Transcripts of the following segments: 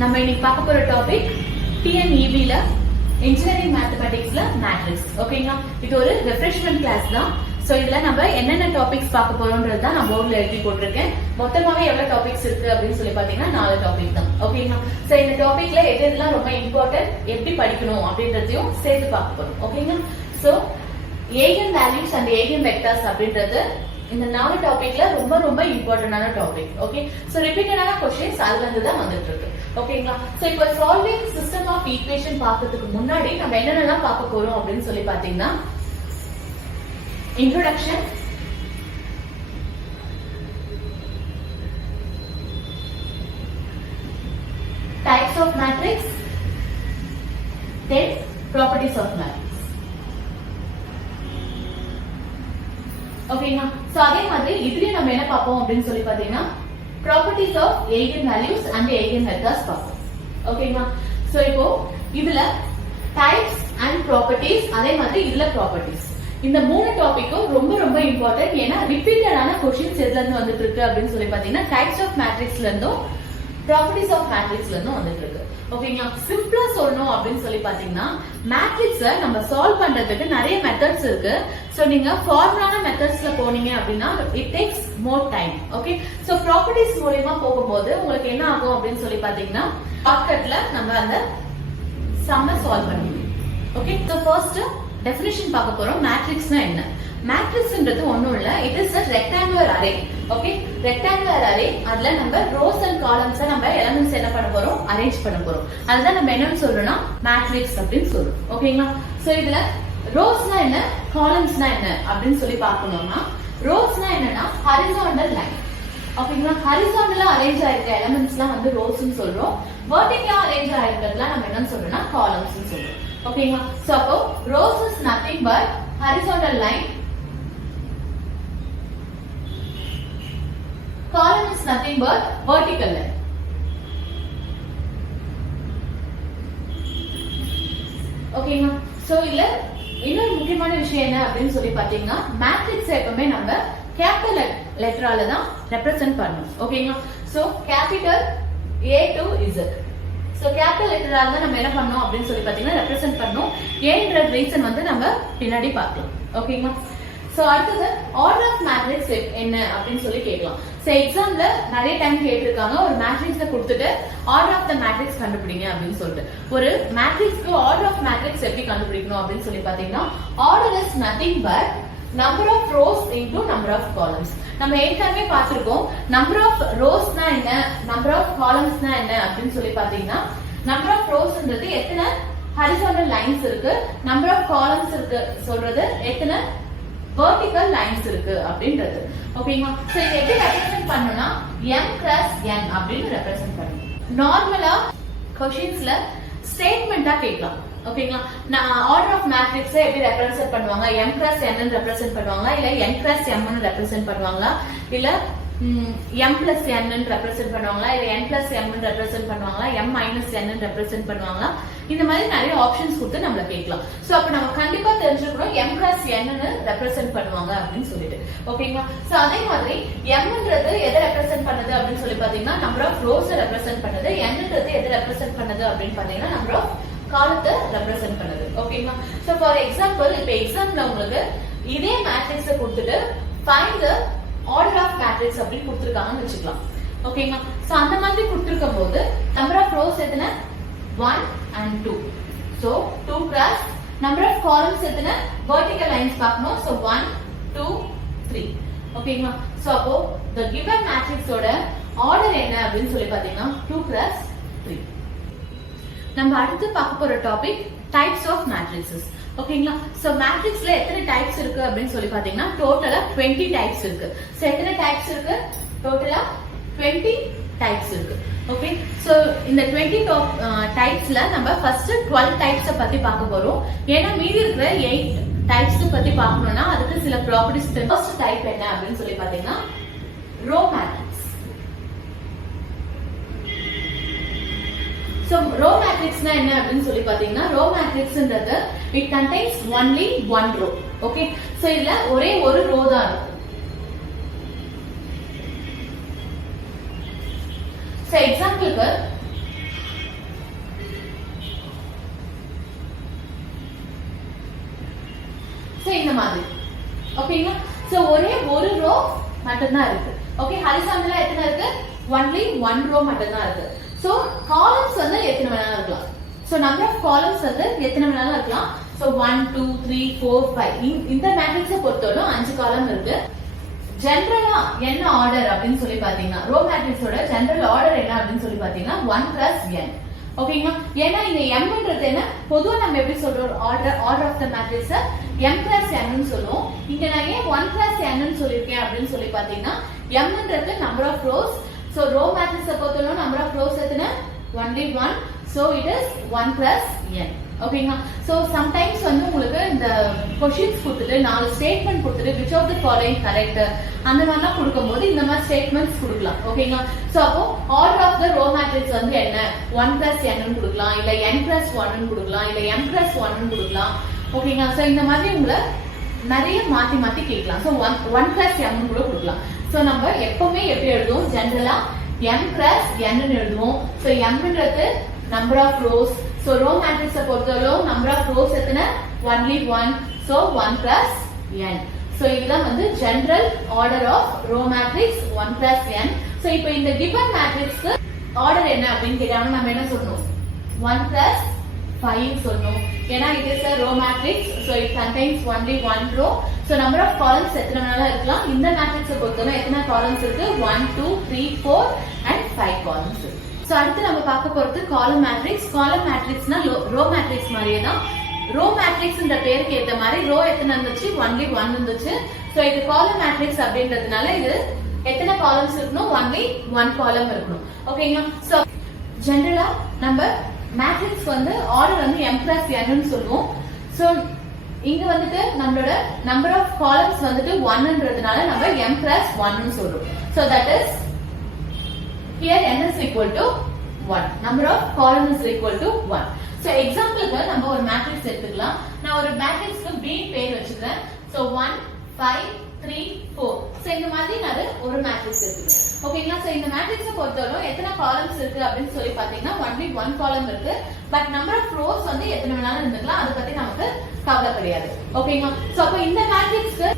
நம்ம இன்னைக்கு பார்க்க போற டாபிக் டிஎன்இபில இன்ஜினியரிங் மேத்தமேட்டிக்ஸ்ல மேட்ரிக்ஸ். ஓகேங்களா, இது ஒரு ரெஃப்ரெஷ்மென்ட் கிளாஸ் தான். சோ இதுல நம்ம என்னென்ன டாபிக்ஸ் பார்க்க போறோம்ன்றது தான் நான் போர்ட்ல எழுதி போட்டிருக்கேன். மொத்தமாவே எவ்வளவு டாபிக்ஸ் இருக்கு அப்படின்னு சொல்லி பாத்தீங்கன்னா 4 டாபிக் தான். ஓகேங்களா, சோ இந்த டாபிக்ல எதெல்லாம் ரொம்ப இம்பார்ட்டன்ட், எப்படி படிக்கணும் அப்படின்றதையும் சேர்த்து பார்க்க போறோம். ஓகேங்களா, so eigen values and eigen vectors அப்படின்றது இந்த 4 டாபிக்ல ரொம்ப ரொம்ப இம்பார்ட்டன்டான டாபிக். ஓகே, சோ ரிப்பீட்டடான क्वेश्चंस அதுல இருந்து தான் வந்துட்டு இருக்கு. ஓகேங்களா, சோ இப்போ சால்விங் சிஸ்டம் ஆஃப் ஈக்குவேஷன் பார்க்கிறதுக்கு முன்னாடி நம்ம என்னென்னலாம் பார்க்க போறோம் அப்படின்னு சொல்லி பாத்தீங்கன்னா introduction, types of matrix, then properties of matrix. ஓகேங்களா, சோ அதே மாதிரி இதுலயும் நம்ம என்ன பார்ப்போம் அப்படின்னு சொல்லி பாத்தீங்கன்னா properties of eigen values and eigen vectors பார்ப்போம். ஓகேங்களா, சோ இப்போ இதுல types and properties, அதே மாதிரி இதுல properties, இந்த 3 டாபிக்கும் ரொம்ப ரொம்ப இம்பார்ட்டன்ட். ஏன்னா ரிப்பீட்டடான क्वेश्चंस எதுல இருந்து வந்துட்டு இருக்கு அப்படின்னு சொல்லி பாத்தீங்கன்னா டைப்ஸ் ஆஃப் மேட்ரிக்ஸ்ல இருந்தும் ப்ராப்பர்ட்டிஸ் ஆஃப் மேட்ரிக்ஸ்ல இருந்தும் வந்துட்டு இருக்கு. ஓகேங்களா, சிம்பிளா சொல்லணும் அப்படின்னு சொல்லி பாத்தீங்கன்னா மேட்ரிக்ஸை நம்ம சால்வ் பண்றதுக்கு நிறைய மெத்தட்ஸ் இருக்கு. சோ நீங்க ஃபார்முலான மெத்தட்ஸ்ல போனீங்க அப்படின்னா it takes more time. Okay, so properties மூலமா போகும்போது உங்களுக்கு என்ன ஆகும் அப்படின்னு சொல்லி பாத்தீங்கன்னா ஷார்ட்கட்ல நம்ம அந்த சம்ம சால்வ் பண்ணுவீங்க. ஓகே, சோ ஃபர்ஸ்ட் டெஃபினிஷன் பார்க்க போறோம். மேட்ரிக்ஸ்னா என்ன? மேட்ரிக்ஸ்ன்றது ஒண்ணும் இல்ல, it is a rectangular array. Okay, rectangular array, அதுல நம்ம ரோஸ் அண்ட் காலம்ஸ் நம்ம எலிமெண்ட்ஸ் என்ன பண்ண போறோம், அரேஞ்ச் பண்ண போறோம். அதுதான் நம்ம என்னன்னு சொல்றோம்னா மேட்ரிக்ஸ் அப்படின்னு சொல்றோம். ஓகேங்களா, சோ இதுல ரோஸ்னா என்ன, காலம்ஸ்னா என்ன அப்படின்னு சொல்லி பார்க்கணும்னா ரோஸ்னா என்னன்னா ஹரிசாண்டல் லைன். ஓகேங்களா, ஹரிசாண்டலா அரேஞ்ச் ஆயிருக்க எலிமெண்ட்ஸ்லாம் வந்து ரோஸ்னு சொல்றோம். வெர்டிகலா அரேஞ்ச் ஆயிருக்கிறதுலாம் நம்ம என்னன்னு சொல்றோம்னா காலம்ஸ்னு சொல்றோம். ஓகேங்களா, சோ அப்போ rose is nothing but horizontal line, column is nothing but vertical line. ஓகேங்களா, சோ இல்ல இன்னொரு முக்கியமான விஷயம் என்ன அப்படின்னு சொல்லி பாத்தீங்கன்னா மேட்ரிக்ஸ் எப்பவுமே நம்ம கேபிட்டல் லெட்டரால தான் ரெப்ரசென்ட் பண்ணணும். ஓகேங்களா, so capital A to Z. So capital லெட்டரால தான் நம்ம என்ன பண்ணோம் அப்படின்னு சொல்லி பாத்தீங்கன்னா ரெப்ரசென்ட் பண்ணோம். ஏன்ற ரீசன் வந்து நம்ம பின்னாடி பார்க்கலாம். ஓகேங்களா, சோ அடுத்தது ஆர்டர் ஆஃப் மேட்ரிக்ஸ் என்ன அப்படின்னு சொல்லி கேட்கலாம். சோ எக்ஸாம்ல நிறைய டைம் கேட்டிருக்காங்க, ஒரு மேட்ரிக்ஸை கொடுத்துட்டு ஆர்டர் ஆஃப் த மேட்ரிக்ஸ் கண்டுபிடிங்க அப்படின்னு சொல்லிட்டு. ஒரு மேட்ரிக்ஸ்க்கு ஆர்டர் ஆஃப் மேட்ரிக்ஸ் எப்படி கண்டுபிடிக்கணும் அப்படின்னு சொல்லி பாத்தீங்கன்னா order is nothing but number of rows into number of columns. நம்ம ஏற்கனவே பார்த்திருக்கோம் நம்பர் ஆஃப் ரோஸ்னா என்ன, நம்பர் ஆஃப் காலம்ஸ்னா என்ன அப்படின்னு சொல்லி பாத்தீங்கன்னா நம்பர் ஆஃப் ரோஸ்ன்றது எத்தனை ஹரிசாண்டல் லைன்ஸ் இருக்கு, நம்பர் ஆஃப் காலம்ஸ் இருக்கு சொல்றது எத்தனை வெர்டிகல் லைன்ஸ் இருக்கு அப்படின்றது. ஓகேங்களா, சோ இதை எப்படி ரெப்ரசென்ட் பண்ணனும்னா m cross n அப்படின்னு ரெப்ரசென்ட் பண்ணணும். நார்மலா क्वेश्चंसல ஸ்டேட்மெண்டா கேட்கலாம். ஓகேங்களா, நான் ஆர்டர் ஆஃப் மேட்ரிக்ஸ் எப்படி ரெப்ரசென்ட் பண்ணுவாங்க, m cross n ன்னு ரெப்ரசென்ட் பண்ணுவாங்களா இல்ல n cross m ன்னு ரெப்ரசென்ட் பண்ணுவாங்களா இல்ல m plus n ன்னு ரெப்ரசென்ட் பண்ணுவாங்களா இல்ல n plus m ன்னு ரெப்ரசென்ட் பண்ணுவாங்களா m minus n ன்னு ரெப்ரசென்ட் பண்ணுவாங்களா, இந்த மாதிரி நிறைய ஆப்ஷன்ஸ் கொடுத்து நம்மள கேட்கலாம். சோ அப்ப நம்ம கண்டிப்பா தெரிஞ்சுக்கணும் m cross n ன்னு ரெப்ரசென்ட் பண்ணுவாங்க அப்படின்னு சொல்லிட்டு. ஓகேங்களா, சோ அதே மாதிரி m ன்றது எதை ரெப்ரசென்ட் பண்ணுது அப்படின்னு சொல்லி பாத்தீங்கன்னா நம்பர் ஆஃப் ரோஸ் ரெப்ரசென்ட் பண்ணுது, n ன்றது எதை ரெப்ரசென்ட் பண்ணுது அப்படின்னு பாத்தீங்கன்னா நம்பர் ஆஃப் காலத்தை ரெப்ரசென்ட் பண்ணுது. ஓகேங்களா, சோ ஃபார் எக்ஸாம்பிள் இப்ப எக்ஸாம்ல உங்களுக்கு இதே மேட்ரிக்ஸை கொடுத்துட்டு find the order of matrix அப்படி கொடுத்திருக்காங்கன்னு வெச்சுக்கலாம். ஓகேங்களா, சோ அந்த மாதிரி கொடுத்திருக்கும் போது நம்பர் ஆஃப் ரோஸ் எத்தனை 1 and 2. So 2 cross number of columns எத்தனை வெர்டிகல் லைன்ஸ் பார்க்கணும். சோ 1 2 3. ஓகேங்களா, சோ அப்போ the given matrix ஓட ஆர்டர் என்ன அப்படின்னு சொல்லி பாத்தீங்கன்னா 2 cross 3. நம்ம அடுத்து பார்க்க போற டாபிக் டைப்ஸ் ஆஃப் மேட்ரிக்ஸஸ். ஓகேங்களா, சோ மேட்ரிக்ஸ்ல எத்தனை டைப்ஸ் இருக்கு அப்படின்னு சொல்லி பாத்தீங்கன்னா டோட்டலா 20 டைப்ஸ் இருக்கு. சோ எத்தனை டைப்ஸ் இருக்கு, டோட்டலா 20 டைப்ஸ் இருக்கு. ஓகே, சோ இந்த 20 டைப்ஸ்ல நம்ம ஃபர்ஸ்ட் 12 டைப்ஸ் பத்தி பார்க்க போறோம். ஏன்னா மீதி இருக்கிற 8 டைப்ஸ் பத்தி பார்க்கணும்னா அதுக்கு சில ப்ராப்பர்ட்டிஸ். ஃபர்ஸ்ட் டைப் என்ன அப்படின்னு சொல்லி பாத்தீங்கன்னா row matrix. So row matrix na enna appdin solli pathina row matrix endradhu it contains only one row. Okay, so idla ore oru row da irukku. So example ku so இந்த மாதிரி ஓகேங்களா. So ஒரே ஒரு row மட்டும் தான் இருக்கு. Okay, ஹரிசாண்டலா எத்தனை இருக்கு? ஒன்லி ஒன் ரோ மட்டும் தான் இருக்கு. சோ காலம்ஸ் வந்து எத்தனை வேணாலும் இருக்கலாம். சோ நம்பர் ஆஃப் காலம்ஸ் வந்து எத்தனை வேணாலும் இருக்கலாம். சோ 1 2 3 4 5 இந்த மேட்ரிக்ஸை பொறுத்தவரை 5 காலம் இருக்கு. ஜெனரலா என்ன ஆர்டர் அப்படின்னு சொல்லி பாத்தீங்கன்னா ரோ மேட்ரிக்ஸோட ஜெனரல் ஆர்டர் என்ன அப்படின்னு சொல்லி பாத்தீங்கன்னா 1 n. ஓகேங்களா. ஏன்னா இங்க mன்றது என்ன பொதுவா நம்ம எப்படி சொல்றோம் order of the matrix m n னு சொல்லுவோம். இங்க நான் ஏன் 1 n னு சொல்லிருக்கேன் அப்படின்னு சொல்லி பாத்தீங்கன்னா mன்றது number of rows. So row மேட்ரிக்ஸை பொறுத்தவரை நம்பர் ஆஃப் ரோஸ் எத்தனை? only 1. so it is 1 n. ஓகேங்களா. சோ சம்டைம்ஸ் வந்து உங்களுக்கு இந்த क्वेश्चंस கொடுத்துட்டு 4 ஸ்டேட்மென்ட் கொடுத்துட்டு which of the following correct அந்த மாதிரிலாம் கொடுக்கும்போது இந்த மாதிரி ஸ்டேட்மென்ட்ஸ் கொடுக்கலாம். ஓகேங்களா. சோ அப்போ order of the row matrix வந்து என்ன 1 n னு கொடுக்கலாம், இல்ல n + 1 னு கொடுக்கலாம், இல்ல m + 1 னு கொடுக்கலாம். ஓகேங்களா. சோ இந்த மாதிரி உங்களை நிறைய மாத்தி மாத்தி கேட்கலாம். சோ 1 m னு கூட கொடுக்கலாம். சோ நம்ம எப்பவுமே எப்படி எழுதுவோம்? ஜெனரலா m + n னு எழுதுவோம். சோ mன்றது number of rows. So row மேட்ரிக்ஸை பொறுத்தவரை நம்பர் ஆஃப் ரோஸ் எத்தனை? only 1. So 1 + n. சோ இதுதான் வந்து general order of row matrix 1 + n. So இப்போ இந்த கிவன் மேட்ரிக்ஸ்க்கு ஆர்டர் என்ன அப்படின்னு கேட்டாங்கன்னா நம்ம என்ன சொல்லணும்? 1 + 5 சொல்லணும். ஏன்னா it is a row matrix, so it contains only one row. so number of columns எத்தனை வேணாலும் இருக்கலாம். இந்த மேட்ரிக்ஸை பொறுத்தவரை எத்தனை காலம்ஸ் இருக்கு? 1 2 3 4 and 5 காலம்ஸ் இருக்கு. சோ அடுத்து நம்ம பார்க்க போறது காலம் மேட்ரிக்ஸ். காலம் மேட்ரிக்ஸ்னா ரோ மேட்ரிக்ஸ் மாதிரியே தான். ரோ மேட்ரிக்ஸ்ன்ற பேருக்கு ஏத்த மாதிரி ரோ எத்தனை இருந்துச்சு? only 1 இருந்துச்சு. சோ இது காலம் மேட்ரிக்ஸ் அப்படின்றதுனால இது எத்தனை காலம்ஸ் இருக்கணும்? only 1 காலம் இருக்கணும். ஓகேங்களா. சோ ஜெனரலா நம்ம மேட்ரிக்ஸ் வந்து ஆர்டர் வந்து m + n னு சொல்லுவோம். சோ இங்க வந்துட்டு நம்மளோட நம்பர் ஆஃப் காலம்ஸ் வந்துட்டு 1ன்றதுனால நம்ம m + 1 னு சொல்றோம். So that is here n is equal to 1. number of columns is equal to 1. so எக்ஸாம்பிளுக்கு நம்ம ஒரு மேட்ரிக்ஸ் எடுத்துக்கலாம். நான் ஒரு மேட்ரிக்ஸ்க்கு b பேர் வச்சுக்கிறேன். so 1 5 3 4. so இந்த மாதிரி நான் ஒரு மேட்ரிக்ஸ் எடுத்துக்கிறேன். ஓகேங்களா. so இந்த மேட்ரிக்ஸை பொறுத்தவரை எத்தனை காலம்ஸ் இருக்கு அப்படின்னு சொல்லி பாத்தீங்கன்னா only 1 காலம் இருக்கு. பட் நம்பர் ஆஃப் ரோஸ் வந்து எத்தனை வேணாலும் இருந்துக்கலாம். அதை பத்தி நமக்கு கவலை கிடையாது. ஓகேங்களா. so அப்போ இந்த மேட்ரிக்ஸ்க்கு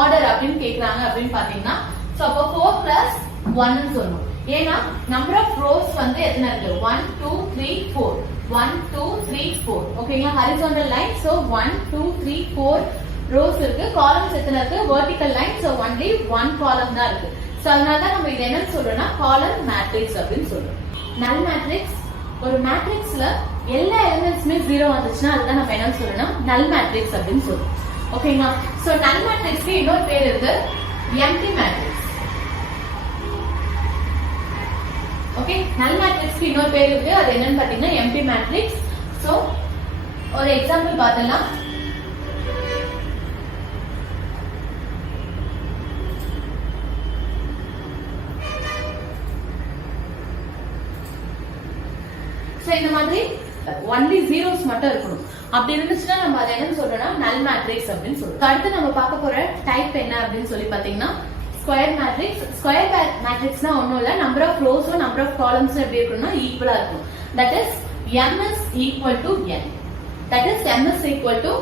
ஆர்டர் அப்படின்னு கேக்குறாங்க அப்படின்னு பாத்தீங்கன்னா so அப்போ 4 + 1 னு சொல்லணும். ஏன்னா நம்பர் ஆஃப் ரோஸ் வந்து எத்தனை இருக்கு? 1 2 3 4. 1 2 3 4. ஓகேங்களா. Horizontal line. சோ 1 2 3 4 ரோஸ் இருக்கு. காலம்ஸ் எத்தனை இருக்கு? Vertical line. சோ only 1 காலம் தான் இருக்கு. சோ அதனால தான் நம்ம இத என்னன்னு சொல்றோம்னா காலம் மேட்ரிக்ஸ் அப்படின்னு சொல்றோம். நல் மேட்ரிக்ஸ் ஒரு மேட்ரிக்ஸ்ல எல்லா எலிமெண்ட்ஸ்மே 0 வந்துச்சுன்னா அதுதான் நம்ம என்ன சொல்றோம்னா நல் மேட்ரிக்ஸ் அப்படின்னு சொல்றோம். ஓகேங்களா. சோ நல் மேட்ரிக்ஸ்க்கு இன்னொரு பேர் இருக்கு எம்ப்டி மேட்ரிக்ஸ். ஓகே, நல் மேட்ரிக்ஸ்க்கு இன்னொரு பேர் இருக்கு. அது என்னன்னு பாத்தீங்கன்னா எம்ப்டி மேட்ரிக்ஸ். சோ ஒரு எக்ஸாம்பிள் பார்த்தலாம். இந்த மாதிரி only zeros மட்டும் இருக்கணும். அப்படி இருந்துச்சுன்னா நம்ம அதை என்ன சொல்றோம்னா நல் மேட்ரிக்ஸ் அப்படின்னு சொல்றோம். அடுத்து நம்ம பார்க்க போற டைப் என்ன அப்படின்னு சொல்லி பாத்தீங்கன்னா ஸ்கொயர் மேட்ரிக்ஸ். ஸ்கொயர் மேட்ரிக்ஸ்னா ஒண்ணும் இல்ல, நம்பர் ஆஃப் ரோஸும் நம்பர் ஆஃப் காலம்ஸும் எப்படி இருக்கணும்னா ஈக்குவலா இருக்கும். That is m is equal to n. That is m is equal to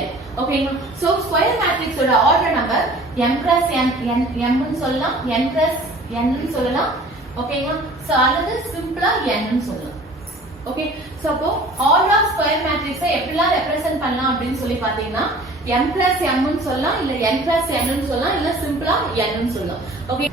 n. ஓகேங்களா. சோ ஸ்கொயர் மேட்ரிக்ஸோட ஆர்டர் நம்பர் m + n ன்னு சொல்லலாம், n + n ன்னு சொல்லலாம். ஓகேங்களா. சோ அல்லது சிம்பிளா n ன்னு சொல்லலாம். ஓகே. சோ அப்போ ஆர்டர் ஆஃப் ஸ்கொயர் மேட்ரிக்ஸை எப்படிலாம் ரெப்ரசன்ட் பண்ணலாம் அப்படின்னு சொல்லி பாத்தீங்கன்னா m + m ன்னு சொல்லலாம், இல்ல n + n ன்னு சொல்லலாம், இல்ல சிம்பிளா n ன்னு சொல்லலாம். ஓகே.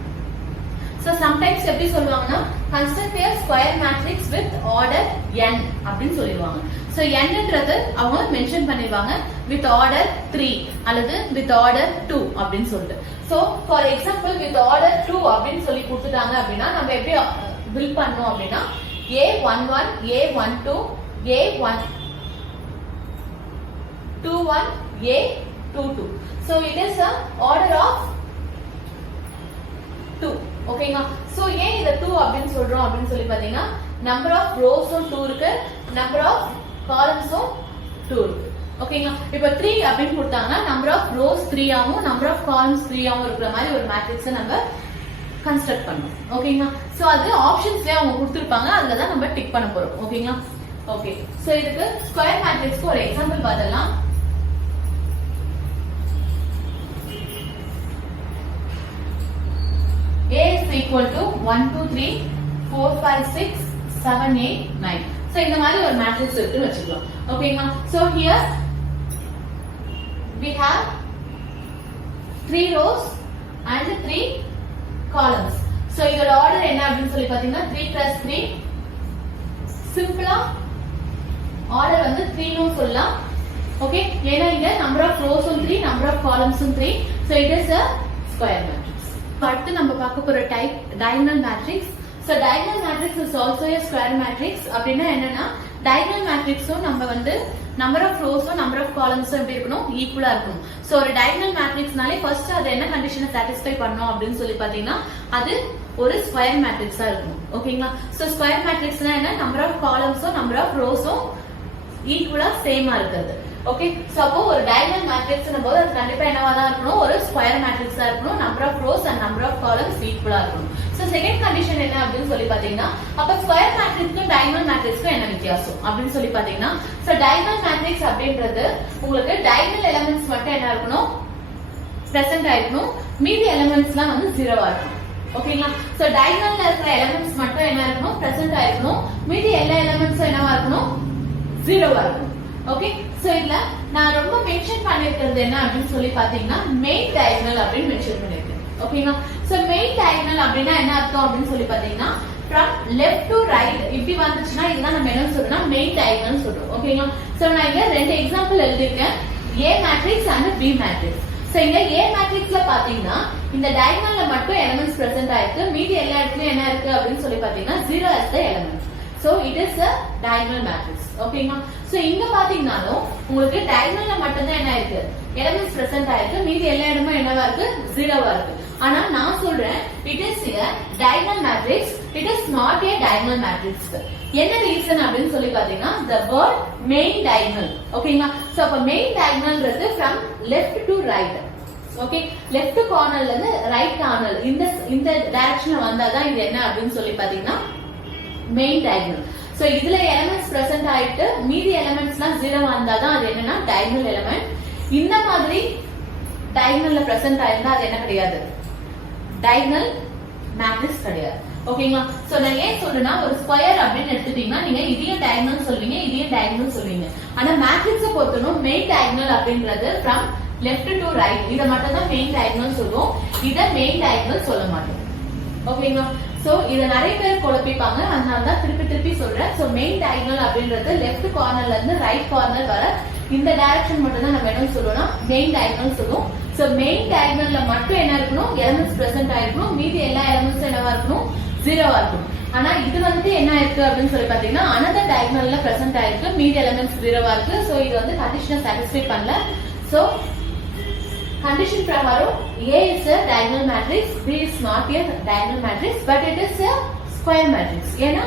சோ சம்டைம்ஸ் எப்படி சொல்லுவாங்கன்னா construct a square matrix with order n அப்படின்னு சொல்லிடுவாங்க. சோ nன்றது அவங்க மென்ஷன் பண்ணிடுவாங்க வித் ஆர்டர் 3 அல்லது வித் ஆர்டர் 2 அப்படின்னு சொல்லிட்டு. So for example with order 2 அப்படின்னு சொல்லி கொடுத்துட்டாங்க அப்படின்னா நம்ம எப்படி பில்ட் பண்ணோம் அப்படின்னா A11, A12, A21, A22. So it is a order of 2. ஓகேங்களா. சோ ஏன் இத 2 அப்படின்னு சொல்றோம் அப்படின்னு சொல்லி பாத்தீங்கன்னா நம்பர் ஆஃப் ரோஸும் 2 இருக்கு, நம்பர் ஆஃப் காலம்ஸும் 2 இருக்கு. ஓகேங்களா. இப்போ 3 அப்படின்னு கொடுத்தாங்கன்னா நம்பர் ஆஃப் ரோஸ் 3 ஆவும் நம்பர் ஆஃப் காலம்ஸ் 3 ஆவும் இருக்கிற மாதிரி ஒரு மேட்ரிக்ஸை நம்ம கன்ஸ்ட்ரக்ட் பண்ணணும். ஓகேங்களா. சோ அது ஆப்ஷன்ஸ்லயே அவங்க கொடுத்திருப்பாங்க, அதுல தான் நம்ம டிக் பண்ண போறோம். ஓகேங்களா. ஓகே. சோ இதுக்கு ஸ்கொயர் மேட்ரிக்ஸ்க்கு ஒரு எக்ஸாம்பிள் பார்த்தலாம். A is equal to 1 2 3 4 5 6 7 8 9. So இந்த மாதிரி ஒரு மேட்ரிக்ஸ் இருக்குன்னு வெச்சுக்கலாம். ஓகேங்களா? So here we have 3 rows and 3 columns. So இதோட ஆர்டர் என்ன அப்படினு சொல்லி பாத்தீங்கன்னா 3 plus 3 சிம்பிளா ஆர்டர் வந்து 3 னு சொல்லலாம். ஓகே, ஏனா இங்க number of rows 3, number of columns 3. So it is a square matrix. அடுத்து நம்ம பார்க்க போற type diagonal matrix. So diagonal matrix is also a square matrix. அப்படினா என்னன்னா diagonal matrixம் நம்ம வந்து number of rows number of columns எப்படி இருக்கணும் ஈக்குவலா இருக்கணும். சோ ஒரு diagonal matrixனாலே ஃபர்ஸ்ட் அது என்ன கண்டிஷனை satisfy பண்ணனும் அப்படினு சொல்லி பாத்தீங்கன்னா அது ஒரு ஸ்கொயர் மேட்ரிக்ஸா இருக்கும். ஓகேங்களா? சோ ஸ்கொயர் மேட்ரிக்ஸ்னா என்ன, number of columns number of rows ஈக்குவலா சேமா இருக்குது. ஓகே, சோ அப்போ ஒரு diagonal matrixன போது அது கண்டிப்பா என்னவா தான் இருக்கணும், ஒரு ஸ்கொயர் மேட்ரிக்ஸா இருக்கணும். number of rows and number of columns ஈக்குவலா இருக்கணும். சோ செகண்ட் கண்டிஷன் என்ன அப்படினு சொல்லி பாத்தீங்கன்னா அப்ப ஸ்கொயர் மேட்ரிக்ஸ்க்கும் diagonal மேட்ரிக்ஸ்க்கும் என்ன வித்தியாசம் அப்படினு சொல்லி பாத்தீங்கன்னா சோ diagonal மேட்ரிக்ஸ் அப்படின்றது உங்களுக்கு diagonal எலிமெண்ட்ஸ் மட்டும் என்ன இருக்கணும் பிரசன்ட் ஆயிருக்கணும், மீதி எலிமெண்ட்ஸ்லாம் வந்து ஜீரோவா இருக்கணும். ஓகேங்களா? சோ diagonalல இருக்கிற எலிமெண்ட்ஸ் மட்டும் என்ன இருக்கணும் பிரசன்ட் ஆயிருக்கணும், மீதி எல்லா எலிமெண்ட்ஸும் என்னவா இருக்கணும் ஜீரோவா இருக்கணும். ஓகே, சோ இதுல நான் ரொம்ப மென்ஷன் பண்ணிருக்கிறது என்ன அப்படின்னு சொல்லி பாத்தீங்கன்னா மெயின் டயகனல் அப்படின்னு மென்ஷன் பண்ணிருக்கேன். ஓகேங்களா? சோ மெயின் டயகனல் அப்படின்னா என்ன அர்த்தம் அப்படின்னு சொல்லி பாத்தீங்கன்னா from left to right இப்படி வந்துச்சுன்னா இதுதான் நம்ம என்ன சொல்றோம்னா மெயின் டயகனல் சொல்றோம். ஓகேங்களா? சோ நான் இங்க ரெண்டு எக்ஸாம்பிள் எழுதிருக்கேன், A matrix and B matrix. So இங்க A மேட்ரிக்ஸ்ல பாத்தீங்கன்னா இந்த டயகனல்ல மட்டும் எலிமெண்ட்ஸ் பிரசன்ட் ஆயிருக்கு, மீதி எல்லா இடத்துலயும் என்ன இருக்கு அப்படின்னு சொல்லி பாத்தீங்கன்னா 0 as the element. So it is a diagonal matrix. ஓகேங்களா? சோ இங்க பாத்தீங்கனாலும் உங்களுக்கு டயகனல்ல மட்டும் தான் என்ன இருக்கு எலிமெண்ட்ஸ் பிரசன்ட் ஆயிருக்கு, மீதி எல்லா இடமும் என்னவா இருக்கு ஜீரோவா இருக்கு. ஆனா நான் சொல்றேன் it is a diagonal matrix, it is not a diagonal matrix. என்ன ரீசன் அப்படின்னு சொல்லி பாத்தீங்கன்னா the word main diagonal. ஓகேங்களா? சோ அப்ப main diagonalன்றது from left to right. Okay, left கார்னர்ல இருந்து ரைட் கார்னர் இந்த டைரக்ஷன்ல வந்தாதான் இது என்ன அப்படின்னு சொல்லி பாத்தீங்கன்னா மெயின் டயகனல். சோ இதுல எலிமெண்ட்ஸ் பிரசன்ட் ஆயிட்டு மீதி எலிமெண்ட்ஸ்லாம் ஜீரோ வந்தாதான் அது என்னன்னா டயகனல் எலிமெண்ட். இந்த மாதிரி டயகனல்ல பிரசன்ட் ஆயிருந்தா அது என்ன கிடையாது டயகனல் மேட்ரிக்ஸ் கிடையாது. ஓகேங்களா? சோ நான் ஏன் சொல்றேன்னா ஒரு ஸ்கொயர் அப்படின்னு எடுத்துட்டீங்கன்னா நீங்க இதையும் டயகனல் சொல்வீங்க, இதையும் டயகனல் சொல்வீங்க. ஆனா மேட்ரிக்ஸை பொறுத்தனும் மெயின் டயகனல் அப்படின்றது from left to right இத மட்டும் தான் மெயின் டயகனல் சொல்லுவோம், இத மெயின் டயகனல் சொல்ல மாட்டோம். ஓகேங்களா? சோ இத நிறைய பேர் குழப்பிப்பாங்க, அதனால தான் திருப்பி சொல்றேன். சோ மெயின் டயகனல் அப்படின்றது லெஃப்ட் கார்னர்ல இருந்து ரைட் கார்னர் வர இந்த டைரக்ஷன் மட்டும் தான் நம்ம என்ன சொல்லுவோம்னா மெயின் டயகனல் சொல்லுவோம். சோ மெயின் டயகனல்ல மட்டும் என்ன இருக்கணும் எலிமெண்ட்ஸ் பிரசன்ட் ஆயிருக்கணும், மீதி எல்லா எலிமெண்ட்ஸும் என்னவா இருக்கணும் ஜீரோவா இருக்கணும். ஆனா இது வந்து என்ன இருக்கு அப்படின்னு சொல்லி பாத்தீங்கன்னா அனதர் டயகனல்ல பிரசன்ட் ஆயிருக்கு, மீதி எலிமெண்ட்ஸ் ஜீரோவா இருக்கு. சோ இது வந்து கண்டிஷனை சாட்டிஸ்ஃபை பண்ணல. So condition prakaram A is a diagonal matrix, B is not a diagonal matrix, but it is a square matrix. ஏனா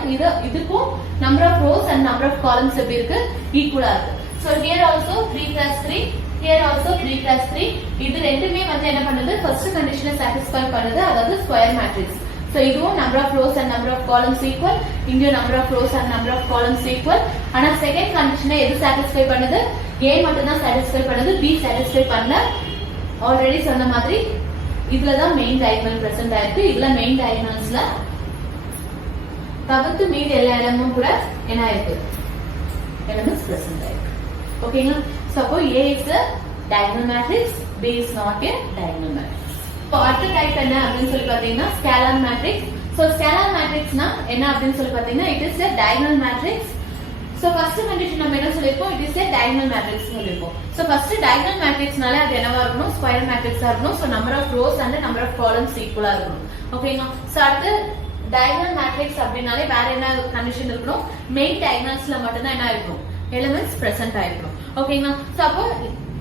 இதுக்கும் number of rows and number of columns எப்படி இருக்கு ஈக்குவலா இருக்கு. So here also 3 plus 3, here also 3 plus 3. இது ரெண்டுமே வந்து என்ன பண்ணுது first condition satisfy பண்ணுது, அதாவது square matrix. So இதுவும் number of rows and number of columns equal, இங்க number of rows and number of columns equal. ஆனா second condition எது satisfy பண்ணுது, A மட்டும் தான் satisfy பண்ணுது, B satisfy பண்ணல. ஆல்ரெடி சொன்ன மாதிரி இதுலதான் மெயின் டயகனல் பிரசன்ட் ஆயிருக்கு, இதுல மெயின் டயகனல்ஸ்ல தவிர்த்து மீதி எல்லா இடமும் கூட என்ன ஆயிருக்கு எலிமெண்ட்ஸ் பிரசன்ட் ஆயிருக்கு. ஓகேங்களா? சோ அப்போ A is a diagonal matrix, B is not a diagonal matrix. இப்போ அடுத்த டைப் என்ன அப்படின்னு சொல்லி பாத்தீங்கன்னா ஸ்கேலார் மேட்ரிக்ஸ். சோ ஸ்கேலார் மேட்ரிக்ஸ்னா என்ன அப்படின்னு சொல்லி பாத்தீங்கன்னா it is a diagonal matrix. So first condition நம்ம என்ன சொல்லிருக்கோம், it is a diagonal matrix சொல்லிருக்கோம். So first diagonal matrixனாலே அது என்னவா இருக்கணும் ஸ்கொயர் மேட்ரிக்ஸா இருக்கணும். So number of rows and number of columns ஈக்குவலா இருக்கணும். ஓகேங்களா? So அடுத்து diagonal matrix அப்படினாலே வேற என்ன கண்டிஷன் இருக்கணும், மெயின் டயகனல்ஸ்ல மட்டும் தான் என்ன இருக்கணும் எலிமெண்ட்ஸ் பிரசன்ட் ஆயிருக்கணும். ஓகேங்களா? So அப்போ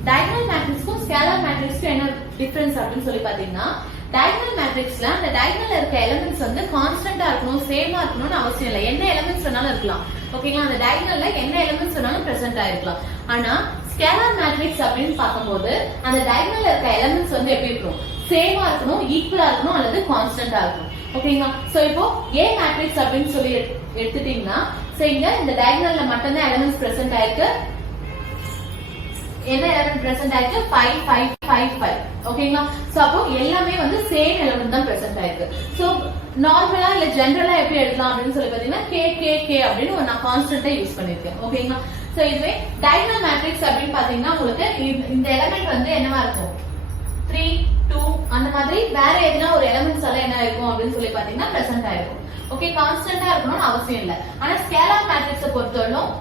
diagonal matrixக்கும் ஸ்கேலார் மேட்ரிக்ஸ்க்கும் என்ன டிஃபரன்ஸ் அப்படின்னு சொல்லி பாத்தீங்கன்னா diagonal matrixல அந்த diagonalல இருக்க எலிமெண்ட்ஸ் வந்து கான்ஸ்டன்ட்டா இருக்கணும், சேமா இருக்கணும்னு அவசியம் இல்லை, என்ன எலிமெண்ட்ஸ் வேணாலும் இருக்கலாம். ஓகேங்களா? அந்த diagonalல என்ன எலிமெண்ட்ஸ் வேணாலும் பிரசன்ட் ஆயிருக்கலாம். ஆனா ஸ்கேலார் மேட்ரிக்ஸ் அப்படின்னு பார்க்கும்போது அந்த diagonalல இருக்க எலிமெண்ட்ஸ் வந்து எப்படி இருக்கணும் சேமா இருக்கணும், ஈக்குவலா இருக்கணும், அல்லது கான்ஸ்டன்ட்டா இருக்கணும். ஓகேங்களா? சோ இப்போ A மேட்ரிக்ஸ் அப்படின்னு சொல்லி எடுத்துட்டீங்கன்னா சோ இங்க இந்த diagonalல மட்டும் தான் எலிமெண்ட்ஸ் பிரசன்ட் ஆயிருக்கு, என்ன எலிமெண்ட் பிரசன்ட் ஆயிருக்கு 5 5 5 5 ஓகேங்களா சோ அப்போ எல்லாமே வந்து சேம் எலிமெண்ட் தான் பிரசன்ட் ஆயிருக்கு சோ நார்மலா இல்ல ஜெனரலா எப்படி எழுதலாம் அப்படின்னு சொல்லி பாத்தீங்கன்னா k k k அப்படின்னு நான் கான்ஸ்டன்ட்டா யூஸ் பண்ணிருக்கேன் ஓகேங்களா சோ இதுவே டயகனல் மேட்ரிக்ஸ் அப்படின்னு பாத்தீங்கன்னா உங்களுக்கு இந்த எலிமெண்ட் வந்து என்னவா இருக்கும் 3 2 அந்த மாதிரி வேற எதுனா ஒரு எலிமெண்ட்ஸ் எல்லாம் என்ன இருக்கும் அப்படின்னு சொல்லி பாத்தீங்கன்னா பிரசன்ட் ஆயிருக்கும் ஓகே கான்ஸ்டன்ட்டா இருக்கணும்னு அவசியம் இல்ல ஆனா ஸ்கேலார் மேட்ரிக்ஸை பொறுத்தவரைக்கும்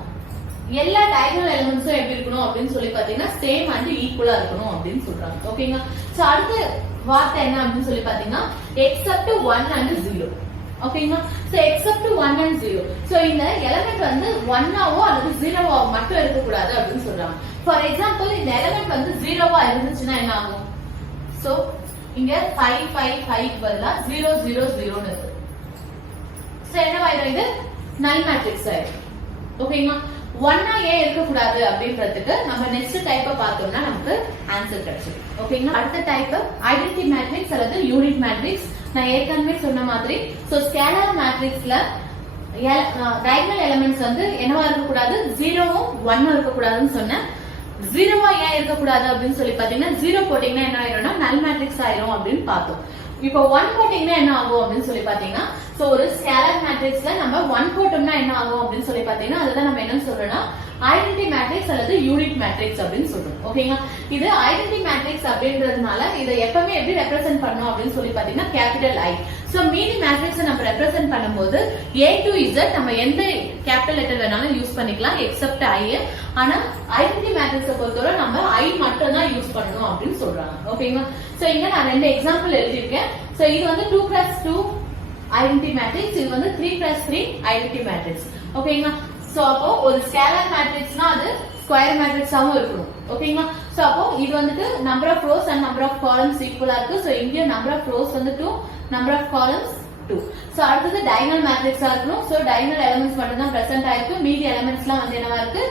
எல்லா டயகனல் எலிமெண்ட்ஸும் எப்படி இருக்கணும் அப்படின்னு சொல்லி பாத்தீங்கன்னா சேம் அண்ட் ஈக்குவலா இருக்கணும் அப்படின்னு சொல்றாங்க ஓகேங்களா சோ அடுத்த வார்த்தை என்ன அப்படின்னு சொல்லி பாத்தீங்கன்னா எக்ஸப்ட் 1 and 0 ஓகேங்களா சோ எக்ஸப்ட் 1 and 0 சோ இந்த எலிமெண்ட் வந்து 1ஆவோ அல்லது 0ஆவோ மட்டும் இருக்க கூடாது அப்படின்னு சொல்றாங்க ஃபார் எக்ஸாம்பிள் இந்த எலிமெண்ட் வந்து 0வா இருந்துச்சுன்னா என்ன ஆகும் சோ இங்க 5 5 5 பதிலா 0 0 0 னு இருக்கு சோ என்னவாயிரும் இது நல் மேட்ரிக்ஸ் ஆயிடும் ஓகேங்களா 1ஆ ஏன் இருக்க கூடாது அப்படின்றதுக்கு நம்ம நெக்ஸ்ட் டைப்பை பார்த்தோம்னா நமக்கு ஆன்சர் கிடைச்சிடும் ஓகேங்களா அடுத்த டைப் ஐடென்டிட்டி மேட்ரிக்ஸ் அல்லது யூனிட் மேட்ரிக்ஸ் நான் ஏற்கனவே சொன்ன மாதிரி சோ ஸ்கேலார் மேட்ரிக்ஸ்ல டயகனல் எலிமெண்ட்ஸ் வந்து என்னவா இருக்க கூடாது 0வும் 1ம் இருக்க கூடாதுன்னு சொன்னேன் 0வா ஏன் இருக்க கூடாது அப்படின்னு சொல்லி பாத்தீங்கன்னா 0 போட்டீங்கன்னா என்ன ஆயிரும்னா நல் மேட்ரிக்ஸ் ஆயிரும் அப்படின்னு பார்த்தோம் இப்போ 1 போட்டீங்கன்னா என்ன ஆகும் அப்படின்னு சொல்லி பாத்தீங்கன்னா சோ ஒரு ஸ்கேலார் மேட்ரிக்ஸ்ல நம்ம 1 போட்டோம்னா என்ன ஆகும் அப்படின்னு சொல்லி பாத்தீங்கன்னா அதுதான் நம்ம என்ன சொல்றோம்னா ஐடென்டிட்டி மேட்ரிக்ஸ் அல்லது யூனிட் மேட்ரிக்ஸ் அப்படின்னு சொல்றோம் ஓகேங்களா இது ஐடென்டிட்டி மேட்ரிக்ஸ் அப்படின்றதுனால இதை எப்பவுமே எப்படி ரெப்ரசென்ட் பண்ணணும் அப்படின்னு சொல்லி பாத்தீங்கன்னா கேபிட்டல் ஐ சோ மீதி மேட்ரிக்ஸ் நம்ம ரெப்ரசென்ட் பண்ணும்போது A to Z நம்ம எந்த கேபிட்டல் லெட்டர் வேணாலும் யூஸ் பண்ணிக்கலாம் எக்ஸப்ட் ஐ ஆனா ஐடென்டிட்டி மேட்ரிக்ஸை பொறுத்தவரை நம்ம ஐ மட்டும் தான் யூஸ் பண்ணணும் அப்படின்னு சொல்றாங்க ஓகேங்களா சோ இங்க நான் ரெண்டு எக்ஸாம்பிள் எழுதியிருக்கேன் சோ இது வந்து 2x2 ஐடென்டிட்டி மேட்ரிக்ஸ் இது வந்து 3x3 ஐடென்டிட்டி மேட்ரிக்ஸ் ஓகேங்களா சோ அப்போ ஒரு ஸ்கேலார் மேட்ரிக்ஸ்னா அது ஸ்கொயர் மேட்ரிக்ஸாவும் இருக்கணும் ஓகேங்களா சோ அப்போ இது வந்துட்டு number of rows and number of columns ஈக்குவலா இருக்கு சோ இங்க நம்பர் ஆஃப் ரோஸ் வந்து 2 நம்பர் ஆஃப் காலம்ஸ் 2 சோ அடுத்தது டயகனல் மேட்ரிக்ஸா இருக்கணும் சோ டயகனல் எலிமெண்ட்ஸ் மட்டும் தான் பிரசன்ட் ஆயிருக்கு மீதி எலிமெண்ட்ஸ்லாம் வந்து என்னவா இருக்கு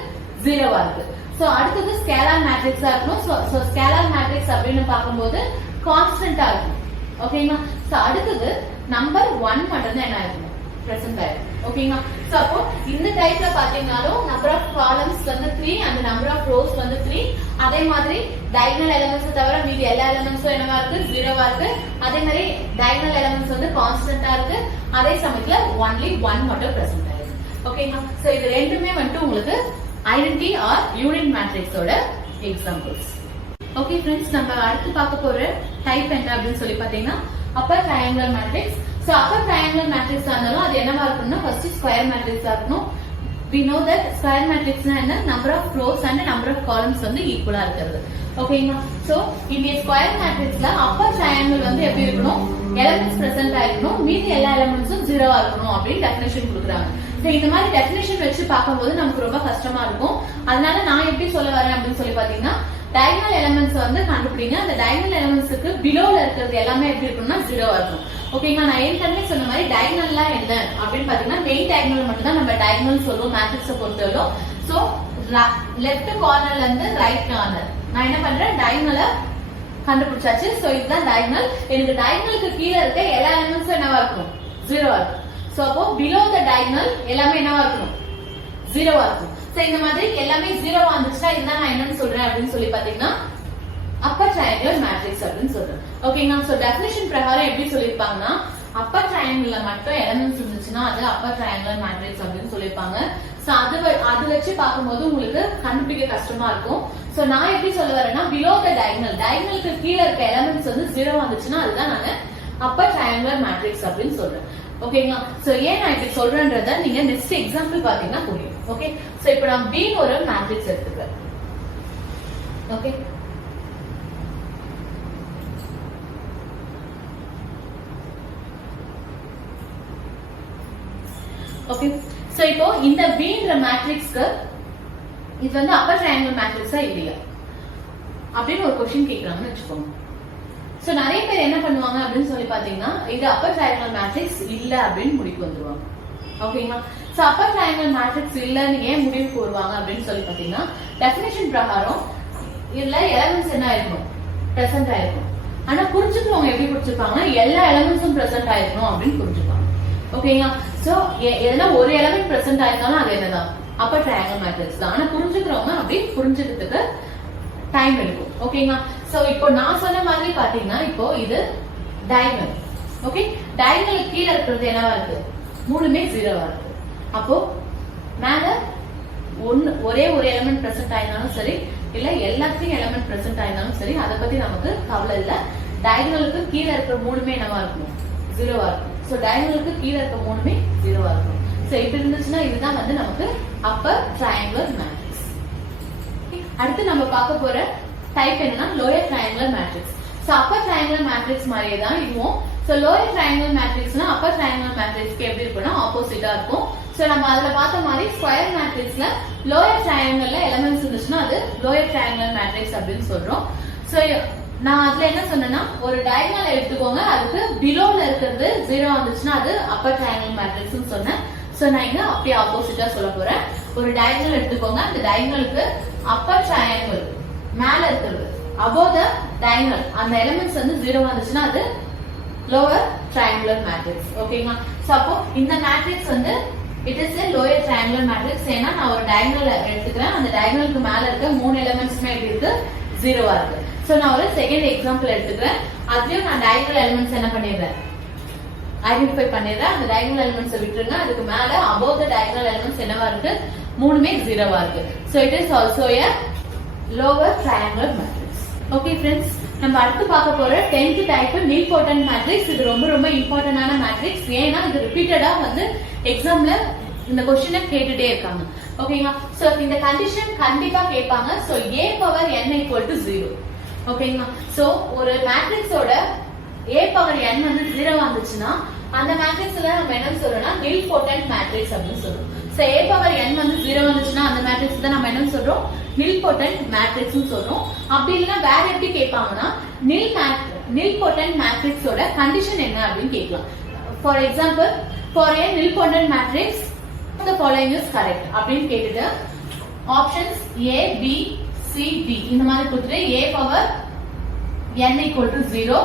0வா இருக்கு சோ அடுத்தது ஸ்கேலார் மேட்ரிக்ஸா இருக்கணும் சோ ஸ்கேலார் மேட்ரிக்ஸ் அப்படின்னு பாக்கும்போது கான்ஸ்டன்ட்டா இருக்கும் ஓகேங்களா சோ அடுத்தது நம்பர் 1 மட்டும் தான் என்ன இருக்கும் பிரசன்ட் ஆயிருக்கு ஓகேங்களா சோ அப்போ இந்த டைப்ல பாத்தீங்கன்னாலும் நம்பர் ஆஃப் காலம்ஸ் வந்து 3 and நம்பர் ஆஃப் ரோஸ் வந்து 3 அதே மாதிரி டயகனல் எலிமெண்ட்ஸ் தவிர மீதி எல்லா எலிமெண்ட்ஸும் என்னவா இருக்கு 0வா இருக்கு அதே மாதிரி டயகனல் எலிமெண்ட்ஸ் வந்து கான்ஸ்டன்ட்டா இருக்கு அதே சமயத்துல ஒன்லி 1 மட்டும் பிரசன்ட் ஆயிருக்கு ஓகேங்களா சோ இது ரெண்டுமே வந்து உங்களுக்கு ஐடென்டிட்டி ஆர் யூனிட் மேட்ரிக்ஸோட எக்ஸாம்பிள்ஸ் ஓகே फ्रेंड्स நம்ம அடுத்து பார்க்க போற டைப் என்ன அப்படின்னு சொல்லி பாத்தீங்கன்னா upper triangular matrix so upper triangular matrix இருந்தாலும் அது என்னவா இருக்கணும்னா ஃபர்ஸ்ட் ஸ்கொயர் மேட்ரிக்ஸா இருக்கணும் we know that square matrix na enna number of rows and number of columns வந்து ஈக்குவலா இருக்குது ஓகேங்களா சோ இந்த ஸ்கொயர் மேட்ரிக்ஸ்ல அப்பர் ட்ரையாங்கிள் வந்து எப்படி இருக்கணும் எலிமெண்ட்ஸ் பிரசன்ட் ஆயிருக்கணும் மீதி எல்லா எலிமெண்ட்ஸும் 0வா இருக்கணும் அப்படி டெஃபினிஷன் கொடுக்குறாங்க சோ இந்த மாதிரி டெஃபினிஷன் வச்சு பாக்கும்போது நமக்கு ரொம்ப கஷ்டமா இருக்கும் அதனால நான் எப்படி சொல்ல வரேன் அப்படின்னு சொல்லி பாத்தீங்கன்னா டயகனல் எலிமெண்ட்ஸ் வந்து கண்டுபிடிங்க அந்த டயகனல் எலிமெண்ட்ஸ்க்கு பிலோல இருக்கிறது எல்லாமே எப்படி இருக்கும்னா 0வா இருக்கும் ஓகேங்களா நான் ஏற்கனவே சொன்ன மாதிரி டயகனல்லா என்ன அப்படின்னு பாத்தீங்கன்னா மெயின் டயகனல் மட்டும் தான் நம்ம டயகனல் சொல்லுவோம் மேட்ரிக்ஸை பொறுத்தவரைக்கும் சோ லெஃப்ட் கார்னர்ல இருந்து ரைட் கார்னர் நான் என்ன பண்றேன் டயகனலை கண்டுபிடிச்சாச்சு சோ இதுதான் டயகனல் எனக்கு டயகனலுக்கு கீழே இருக்க எல்லா எலிமெண்ட்ஸும் என்னவா இருக்கும் 0வா இருக்கும் சோ அப்போ பிலோ த டயகனல் எல்லாமே என்னவா இருக்கணும் 0வா இருக்கும் சோ இந்த மாதிரி எல்லாமே 0வா வந்துச்சுன்னா இதுதான் நான் என்னன்னு சொல்றேன் அப்படின்னு சொல்லி பாத்தீங்கன்னா அப்பர் ட்ரையாங்குலர் மேட்ரிக்ஸ் அப்படின்னு சொல்றேன் ஓகேங்களா சோ டெஃபினிஷன் பிரகாரம் எப்படி சொல்லிருப்பாங்கன்னா அப்பர் ட்ரையாங்கிள்ல மட்டும் எலிமெண்ட்ஸ் இருந்துச்சுன்னா அது அப்பர் ட்ரையாங்குலர் மேட்ரிக்ஸ் அப்படின்னு சொல்லிருப்பாங்க சோ அது வச்சு பார்க்கும்போது உங்களுக்கு கண்டுபிடிக்க கஷ்டமா இருக்கும் சோ நான் எப்படி சொல்ல வரேன்னா பிலோ த டயகனலுக்கு கீழே இருக்க எலிமெண்ட்ஸ் வந்து 0 வந்துச்சுன்னா அதுதான் நான் அப்பர் ட்ரையாங்குலர் மேட்ரிக்ஸ் அப்படின்னு சொல்றேன் ஓகேங்களா சோ ஏன் நான் இப்படி சொல்றேன்றத நீங்க நெக்ஸ்ட் எக்ஸாம்பிள் பாத்தீங்கன்னா புரியும் ஓகே சோ இப்போ நான் B ஒரு மேட்ரிக்ஸ் எடுத்துக்கிறேன் ஓகே ஓகே சோ இப்போ இந்த Bன்ற மேட்ரிக்ஸ்க்கு இது வந்து அப்பர் ட்ரையாங்கிள் மேட்ரிக்ஸா இல்லையா அப்படின்னு ஒரு क्वेश्चन கேக்குறாங்கன்னு வெச்சுக்கோங்க சோ நிறைய பேர் என்ன பண்ணுவாங்க அப்படின்னு சொல்லி பாத்தீங்கன்னா இது அப்பர் ட்ரையாங்கிள் மேட்ரிக்ஸ் இல்ல அப்படின்னு முடிவுக்கு வந்துருவாங்க ஓகேங்களா சோ அப்பர் ட்ரையாங்கிள் மேட்ரிக்ஸ் இல்லன்னு ஏன் முடிவுக்கு வருவாங்க அப்படின்னு சொல்லி பாத்தீங்கன்னா டெஃபினிஷன் பிரகாரம் இதுல எலிமெண்ட்ஸ் என்ன ஆயிருக்கும் பிரசன்ட் ஆயிருக்கும் ஆனா புரிஞ்சுக்கிறவங்க எப்படி புரிஞ்சுப்பாங்கன்னா எல்லா எலிமெண்ட்ஸும் பிரசன்ட் ஆயிருக்கணும் அப்படின்னு புரிஞ்சுப்பாங்க ஓகேங்களா சோ எதனா ஒரு எலிமெண்ட் பிரசன்ட் ஆயிருந்தாலும் அது என்னதான் அப்பர் ட்ரையாங்கிள் மேட்ரிக்ஸ் தான் ஆனா புரிஞ்சுக்கிறவங்க அப்படி புரிஞ்சுக்கிறதுக்கு டைம் எடுக்கும். ஓகேங்களா? சோ இப்போ நான் சொன்ன மாதிரி பாத்தீங்கன்னா இப்போ இது டயகனல். ஓகே, டயகனலுக்கு கீழ இருக்கிறது என்னவா இருக்கு? மூணுமே 0வா இருக்கு. அப்போ மேல ஒரே ஒரு எலிமெண்ட் பிரசன்ட் ஆயிருந்தாலும் சரி, இல்ல எல்லாத்துலயும் எலிமெண்ட் பிரசன்ட் ஆயிருந்தாலும் சரி, அதை பத்தி நமக்கு கவலை இல்ல. டயகனலுக்கு கீழ இருக்கிற மூணுமே என்னவா இருக்கும்? 0வா இருக்கும். சோ டயகனலுக்கு கீழ இருக்கிற மூணுமே 0வா இருக்கும். சோ இப்படி இருந்துச்சுன்னா இதுதான் வந்து நமக்கு அப்பர் ட்ரையாங்குலர் மேட்ரிக்ஸ். அடுத்து நம்ம பார்க்க போற டைப் என்னன்னா lower triangular matrix. So upper triangular matrix மாதிரியே தான் இதுவும். சோ லோயர் ட்ரையாங்குலர் மேட்ரிக்ஸ்னா அப்பர் ட்ரையாங்குலர் மேட்ரிக்ஸ்க்கு எப்படி இருக்கும்னா ஆப்போசிட்டா இருக்கும். சோ நம்ம அதுல பார்த்த மாதிரி ஸ்கொயர் மேட்ரிக்ஸ்ல லோயர் ட்ரையாங்கிள்ல எலிமெண்ட்ஸ் இருந்துச்சுன்னா அது லோயர் ட்ரையாங்குலர் மேட்ரிக்ஸ் அப்படின்னு சொல்றோம். சோ நான் அதுல என்ன சொன்னேன்னா ஒரு டயகனல் எடுத்துக்கோங்க, அதுக்கு பிலோல இருக்கிறது 0 வந்துச்சுன்னா அது அப்பர் ட்ரையாங்குலர் மேட்ரிக்ஸ்னு சொன்னேன். சோ நான் இங்க அப்படியே ஆப்போசிட்டா சொல்ல போறேன். ஒரு டயகனல் எடுத்துக்கோங்க, அந்த டயகனலுக்கு அப்பர் ட்ரையாங்கிள் மேல இருக்கிறது above the diagonal அந்த எலிமெண்ட்ஸ் வந்து 0 வந்துச்சுன்னா அது lower triangular matrix. ஓகேங்களா? சோ அப்போ இந்த மேட்ரிக்ஸ் வந்து it is a lower triangular matrix. ஏன்னா நான் ஒரு டயகனல் எடுத்துக்கிறேன், அந்த டயகனலுக்கு மேல இருக்க மூணு எலிமெண்ட்ஸ்மே எப்படி இருக்கு? 0வா இருக்கு. சோ நான் ஒரு செகண்ட் எக்ஸாம்பிள் எடுத்துக்கிறேன், அதுலயும் நான் டயகனல் எலிமெண்ட்ஸ் என்ன பண்ணிடுறேன்? ஐடென்டிஃபை பண்ணிடுறேன். அந்த டயகனல் எலிமெண்ட்ஸ் விட்டுருங்க, அதுக்கு மேல above the diagonal elements என்னவா இருக்கு? மூணுமே 0வா இருக்கு. So it is also a lower triangular matrix. Okay friends, நம்ம அடுத்து பார்க்க போற 10th டைப் நீல்போர்டன்ட் மேட்ரிக்ஸ். இது ரொம்ப ரொம்ப இம்பார்ட்டன்டான மேட்ரிக்ஸ். ஏன்னா இது ரிப்பீட்டடா வந்து எக்ஸாம்ல இந்த क्वेश्चन கேட்டுட்டே இருக்காங்க. ஓகேங்களா? சோ இந்த கண்டிஷன் கண்டிப்பா கேட்பாங்க. So a power n = 0. ஓகேங்களா? சோ ஒரு மேட்ரிக்ஸோட a பவர் n வந்து 0 வந்துச்சுன்னா அந்த மேட்ரிக்ஸ்ல நம்ம என்ன சொல்றோம்னா நீல்போர்டன்ட் மேட்ரிக்ஸ் அப்படின்னு சொல்றோம். சோ a பவர் n வந்து 0 வந்துச்சுன்னா அந்த மேட்ரிக்ஸ் தான் நம்ம என்ன சொல்றோம்? நீல்போர்டன்ட் மேட்ரிக்ஸ்னு சொல்றோம். அப்படி இல்லனா வேற எப்படி கேட்பாங்கன்னா நீல்போர்டன்ட் மேட்ரிக்ஸோட கண்டிஷன் என்ன அப்படின்னு கேட்கலாம். For example, for a nilpotent matrix the following is correct அப்படின்னு கேட்டுட்டு options a b c d இந்த மாதிரி கொடுத்துட்டு a power n = 0,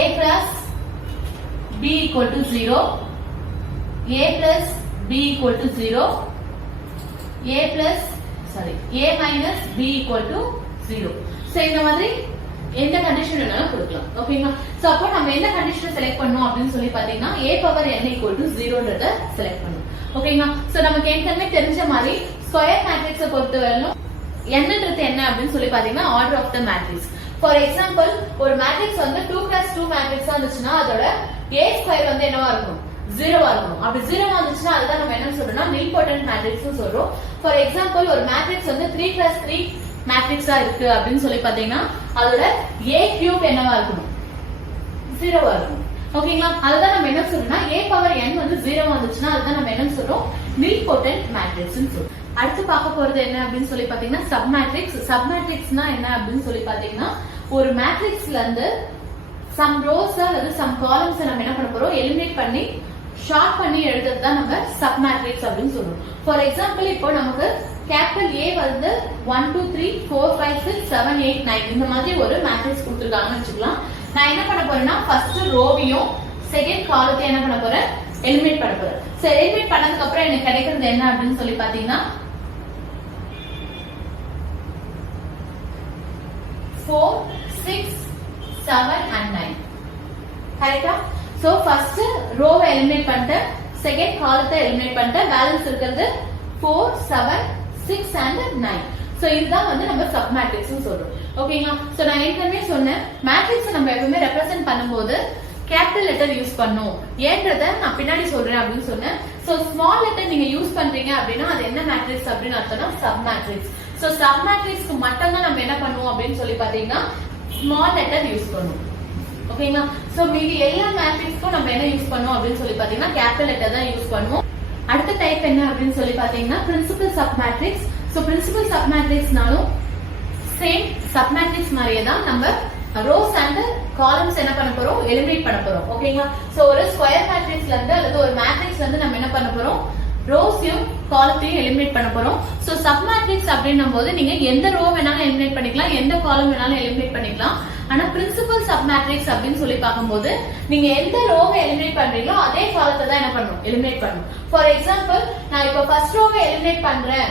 a plus b = 0, a plus b = 0, a minus b = 0. So இந்த மாதிரி எந்த கண்டிஷன் வேணாலும் கொடுக்கலாம். ஓகேங்களா? சோ அப்போ நம்ம எந்த கண்டிஷனை செலக்ட் பண்ணனும் அப்படின்னு சொல்லி பாத்தீங்கன்னா a பவர் n = 0ன்றத செலக்ட் பண்ணனும். ஓகேங்களா? சோ நமக்கு ஏற்கனவே தெரிஞ்ச மாதிரி ஸ்கொயர் மேட்ரிக்ஸை பொறுத்தவரையிலும் என்னன்றது என்ன அப்படின்னு சொல்லி பாத்தீங்கன்னா order of the matrix. For example, ஒரு மேட்ரிக்ஸ் வந்து 2+2 மேட்ரிக்ஸா இருந்துச்சுன்னா அதோட a ஸ்கொயர் வந்து என்னவா இருக்கும்? 0வா இருக்கும். அப்படி 0 வந்துச்சுன்னா அதுதான் நம்ம என்ன சொல்றோம்னா நீல்போர்டன்ட் மேட்ரிக்ஸ்னு சொல்றோம். ஃபார் எக்ஸாம்பிள், ஒரு மேட்ரிக்ஸ் வந்து 3+3 மேட்ரிக்ஸா இருக்கு அப்படின்னு சொல்லி பாத்தீங்கன்னா அதோட a³ என்னவா இருக்கும்? 0வா இருக்கும். ஓகேங்களா? அதுதான் நம்ம என்ன சொல்றோம்னா a பவர் n வந்து 0 வந்துச்சுன்னா அதுதான் நம்ம என்ன சொல்றோம்? நீல்போர்டன்ட் மேட்ரிக்ஸ்னு சொல்றோம். அடுத்து பார்க்க போறது என்ன அப்படின்னு சொல்லி பாத்தீங்கன்னா சப் மேட்ரிக்ஸ். சப் மேட்ரிக்ஸ்னா என்ன அப்படின்னு சொல்லி பாத்தீங்கன்னா ஒரு மேட்ரிக்ஸ்ல இருந்து சம் ரோஸ் அல்லது சம் காலம்ஸ் நம்ம என்ன பண்ண போறோம்? எலிமினேட் பண்ணி ஷார்ட் பண்ணி எழுதுறது தான் நம்ம சப் மேட்ரிக்ஸ் அப்படின்னு சொல்றோம். ஃபார் எக்ஸாம்பிள், இப்போ நமக்கு கேபிட்டல் A வந்து 1 2 3 4 5 6 7 8 9 இந்த மாதிரி ஒரு மேட்ரிக்ஸ் கொடுத்திருக்காங்கன்னு வச்சுக்கலாம். நான் என்ன பண்ண போறேன்னா ஃபர்ஸ்ட் ரோவையும் செகண்ட் காலத்தையும் என்ன பண்ண போறேன்? எலிமினேட் பண்ண போறேன். சோ எலிமினேட் பண்ணதுக்கு அப்புறம் எனக்கு கிடைக்கிறது என்ன அப்படின்னு சொல்லி பாத்தீங்கன்னா 4 6 7 and 9. கரெக்ட்டா? சோ ஃபர்ஸ்ட் ரோவை எலிமினேட் பண்ணிட்டேன், செகண்ட் காலத்தை எலிமினேட் பண்ணிட்டேன், பேலன்ஸ் இருக்குது 4 7 6 and 9. சோ இதுதான் வந்து நம்ம சப் மேட்ரிக்ஸ்னு சொல்றோம். ஓகேங்களா? சோ நான் ஏற்கனவே சொன்னேன் மேட்ரிக்ஸ் நம்ம எப்பவுமே ரெப்ரசென்ட் பண்ணும்போது கேபிட்டல் லெட்டர் யூஸ் பண்ணனும். ஏன்றத நான் பின்னாடி சொல்றேன் அப்படின்னு சொன்னேன். சோ ஸ்மால் லெட்டர் நீங்க யூஸ் பண்றீங்க அப்படின்னா அது என்ன மேட்ரிக்ஸ் அப்படின்னு அர்த்தம்னா சப் மேட்ரிக்ஸ். சோ சப் மேட்ரிக்ஸ்க்கு மட்டும் தான் நம்ம என்ன பண்ணுவோம் அப்படின்னு சொல்லி பாத்தீங்கன்னா ஸ்மால் லெட்டர் யூஸ் பண்ணுவோம். ஓகேங்களா? சோ மீதி எல்லா மேட்ரிக்ஸ்க்கும் நம்ம என்ன யூஸ் பண்ணுவோம் அப்படின்னு சொல்லி பாத்தீங்கன்னா கேபிட்டல் லெட்டர் தான் யூஸ் பண்ணுவோம். அடுத்த டைப் என்ன அப்படின்னு சொல்லி பாத்தீங்கன்னா principal sub matrix. So principal sub மேட்ரிக்ஸ்னாலும் சேம் சப் மேட்ரிக்ஸ் மாதிரியே தான் நம்ம ரோஸ் அண்ட் காலம்ஸ் என்ன பண்ண போறோம்? எலிமினேட் பண்ண போறோம். ஓகேங்களா? சோ ஒரு ஸ்கொயர் மேட்ரிக்ஸ்ல இருந்து அல்லது ஒரு மேட்ரிக்ஸ்ல இருந்து நம்ம என்ன பண்ண போறோம்? ரோஸையும் காலத்தையும் எலிமினேட் பண்ண போறோம். சோ சப் மேட்ரிக்ஸ் அப்படின்னும் போது நீங்க எந்த ரோ வேணாலும் எலிமினேட் பண்ணிக்கலாம், எந்த காலம் வேணாலும் எலிமினேட் பண்ணிக்கலாம். ஆனா பிரின்சிபல் சப் மேட்ரிக்ஸ் அப்படின்னு சொல்லி பார்க்கும்போது நீங்க எந்த ரோவை எலிமினேட் பண்றீங்களோ அதே காலத்தை தான் என்ன பண்ணணும்? எலிமினேட் பண்ணணும். ஃபார் எக்ஸாம்பிள், நான் இப்போ ஃபர்ஸ்ட் ரோவை எலிமினேட் பண்றேன்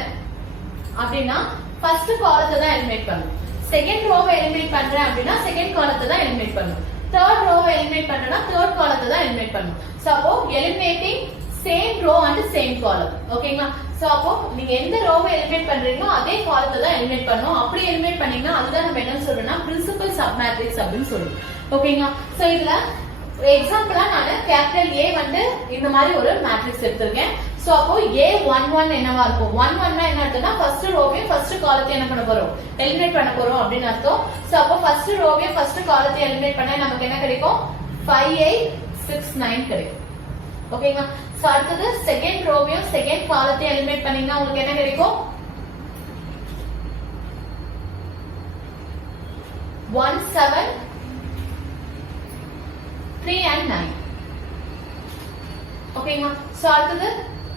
அப்படின்னா ஃபர்ஸ்ட் காலத்தை தான் எலிமினேட் பண்ணணும். செகண்ட் ரோவை எலிமினேட் பண்றேன் அப்படின்னா செகண்ட் காலத்தை தான் எலிமினேட் பண்ணணும். தேர்ட் ரோவை எலிமினேட் பண்றேன்னா தேர்ட் காலத்தை தான் எலிமினேட் பண்ணணும். சோ அப்போ eliminating same row and same column. ஓகேங்களா? சோ அப்போ நீங்க எந்த ரோவை எலிமினேட் பண்றீங்களோ அதே காலத்தை தான் எலிமினேட் பண்ணணும். அப்படி எலிமினேட் பண்ணீங்கன்னா அதுதான் நம்ம என்ன சொல்றோம்னா பிரின்சிபல் சப் மேட்ரிக்ஸ் அப்படின்னு சொல்றோம். ஓகேங்களா? சோ இதுல எக்ஸாம்பிளா நான் கேபிட்டல் A வந்து இந்த மாதிரி ஒரு மேட்ரிக்ஸ் எடுத்திருக்கேன். சோ அப்போ A11 என்னவா இருக்கும்? 11 என்ன அர்த்தம்னா ஃபர்ஸ்ட் ரோவையும் ஃபர்ஸ்ட் காலத்தையும் என்ன பண்ண போறோம்? எலிமினேட் பண்ண போறோம் அப்படின்னு அர்த்தம். சோ அப்போ ஃபர்ஸ்ட் ரோவையும் ஃபர்ஸ்ட் காலத்தையும் எலிமினேட் பண்ணா நமக்கு என்ன கிடைக்கும்? 5869 கிடைக்கும். ஓகேங்களா? சோ அடுத்தது செகண்ட் ரோவையும் செகண்ட் காலத்தையும் எலிமினேட் பண்ணீங்கன்னா உங்களுக்கு என்ன கிடைக்கும்? 17 3 and 9. ஓகேங்களா? சோ அடுத்தது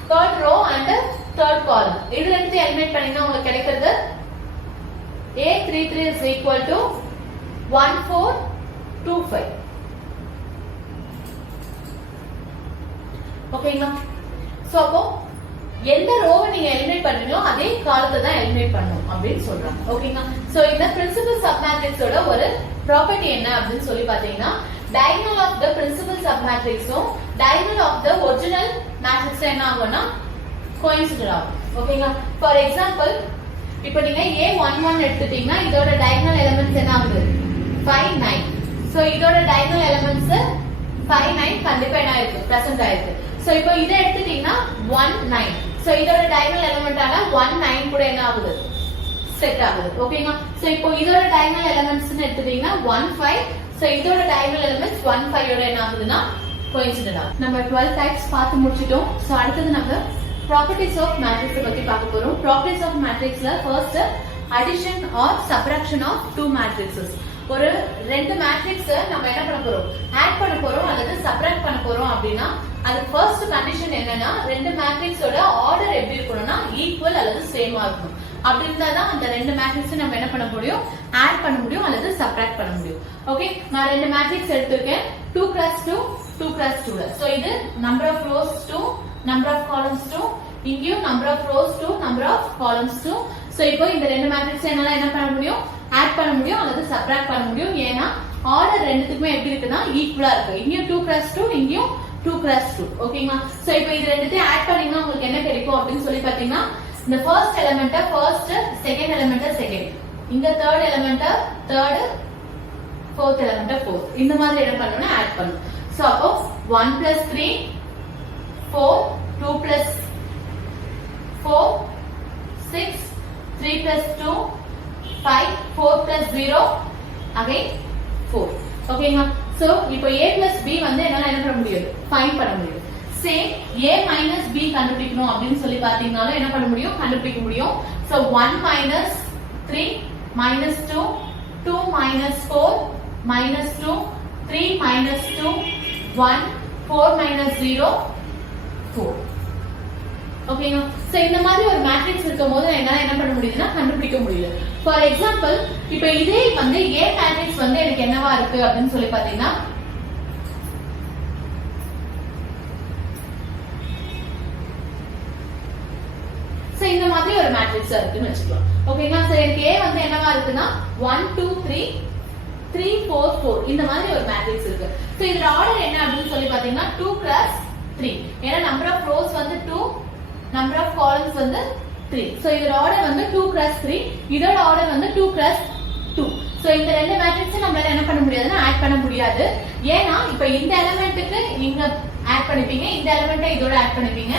third row and third column. இது ரெண்டு எலிமினேட் பண்ணீங்கன்னா உங்களுக்கு கிடைக்கிறது A33 is equal to 1425. ஓகேங்களா? சோ அப்போ எந்த ரோவை நீங்க எலிமினேட் பண்றீங்களோ அதே காலத்தை தான் எலிமினேட் பண்ணணும் அப்படின்னு சொல்றாங்க. ஓகேங்களா? சோ இந்த பிரின்சிபல் சப் மேட்ரிக்ஸோட ஒரு ப்ராப்பர்ட்டி என்ன அப்படின்னு சொல்லி பாத்தீங்கன்னா diagonal of the principal submatrixம் diagonal of the original matrix என்ன ஆகும்னா coincident ஆகும். ஓகேங்களா? ஃபார் எக்ஸாம்பிள் இப்போ நீங்க A11 எடுத்துட்டீங்கன்னா இதோட diagonal elements என்ன ஆகுது? 5 9. சோ இதோட diagonal elements 5 9 கண்டிப்பா என்ன ஆயிருக்கு? பிரசன்ட் ஆயிருக்கு. சோ இப்போ இதை எடுத்துட்டீங்கன்னா 1 9. சோ இதோட diagonal element ஆன 1 9 கூட என்ன ஆகுது? செட் ஆகுது. ஓகேங்களா? சோ இப்போ இதோட diagonal elements ன்னு எடுத்துட்டீங்கன்னா 1 5. சோ இதோட diagonal elements 1 5 ஓட என்ன ஆகுதுன்னா coincident ஆகும். நம்ம 12 டைப்ஸ் பார்த்து முடிச்சிட்டோம். சோ அடுத்து நம்ம properties of matrix பத்தி பார்க்க போறோம். properties of matrixல first addition or subtraction of two matrices. ஒரு ரெண்டு மேட்ரிக்ஸ் நம்ம என்ன பண்ண போறோம்? ஆட் பண்ண போறோம் அல்லது சப்ட்ராக்ட் பண்ண போறோம் அப்படின்னா அது ஃபர்ஸ்ட் கண்டிஷன் என்னன்னா ரெண்டு மேட்ரிக்ஸோட ஆர்டர் எப்படி இருக்கணும்னா ஈக்குவல் அல்லது சேமா இருக்கணும். அப்படி இருந்தாதான் அந்த ரெண்டு மேட்ரிக்ஸ் நம்ம என்ன பண்ண முடியும்? ஆட் பண்ண முடியும் அல்லது சப்ட்ராக்ட் பண்ண முடியும். ஓகே, நான் ரெண்டு மேட்ரிக்ஸ் எடுத்திருக்கேன் 2 cross 2 2 cross 2. சோ இது number of rows 2 number of columns 2, இங்கேயும் number of rows 2 number of columns 2. So இப்போ இந்த ரெண்டு மேட்ரிக்ஸ் என்னால என்ன பண்ண முடியும்? ஆட் பண்ண முடியும் அல்லது சப்ட்ராக்ட் பண்ண முடியும். ஏன்னா ஆர்டர் ரெண்டுத்துக்குமே எப்படி இருக்குன்னா ஈக்குவலா இருக்கு. இங்கேயும் 2 cross 2 இங்கேயும் 2 cross 2. ஓகேங்களா? சோ இப்போ இது ரெண்டுத்தையும் ஆட் பண்ணீங்கன்னா உங்களுக்கு என்ன கிடைக்கும் அப்படின்னு சொல்லி பாத்தீங்கன்னா இந்த first element first, second element second, இந்த third element third, fourth element fourth, இந்த மாதிரி என்ன பண்ணனும்னா ஆட் பண்ணனும். சோ அப்போ 1 plus 3 4, 2 plus 4 6, 3 plus 2 5, 4 plus 0 again 4. ஓகேங்களா? சோ இப்போ a plus b வந்து என்னால என்ன பண்ண முடியும்? ஃபைண்ட் பண்ண முடியும். சேம் a minus b கண்டுபிடிக்கணும் அப்படின்னு சொல்லி பாத்தீங்கனாலும் என்ன பண்ண முடியும்? கண்டுபிடிக்க முடியும். So 1 minus 3 minus 2 2 minus 4 minus 2 3 minus 2 1 4 minus 0 4. ஓகேங்க. சோ இந்த மாதிரி ஒரு மேட்ரிக்ஸ் இருக்கும்போது என்னால என்ன பண்ண முடியுதுன்னா கண்டுபிடிக்க முடியுது. ஃபார் எக்ஸாம்பிள் இப்போ இதே வந்து A மேட்ரிக்ஸ் வந்து எனக்கு என்னவா இருக்கு அப்படின்னு சொல்லி பாத்தீங்கன்னா சோ இந்த மாதிரி ஒரு மேட்ரிக்ஸ் இருக்குன்னு வெச்சுக்கலாம். ஓகேங்களா? சோ எனக்கு A வந்து என்னவா இருக்குன்னா 1 2 3 3 4 4 இந்த மாதிரி ஒரு மேட்ரிக்ஸ் இருக்கு. சோ இதோட ஆர்டர் என்ன அப்படின்னு சொல்லி பாத்தீங்கன்னா 2 cross 3. ஏன்னா நம்பர் ஆஃப் ரோஸ் வந்து 2, நம்பர் ஆஃப் காலம்ஸ் வந்து 3. சோ இதோட ஆர்டர் வந்து 2 cross 3, இதோட ஆர்டர் வந்து 2 cross 2. சோ இந்த ரெண்டு மேட்ரிக்ஸ் நம்மளால என்ன பண்ண முடியாதுன்னா ஆட் பண்ண முடியாது. ஏன்னா இப்போ இந்த எலிமெண்ட்டுக்கு நீங்க ஆட் பண்ணிப்பீங்க, இந்த எலிமெண்ட்டை இதோட ஆட் பண்ணிப்பீங்க,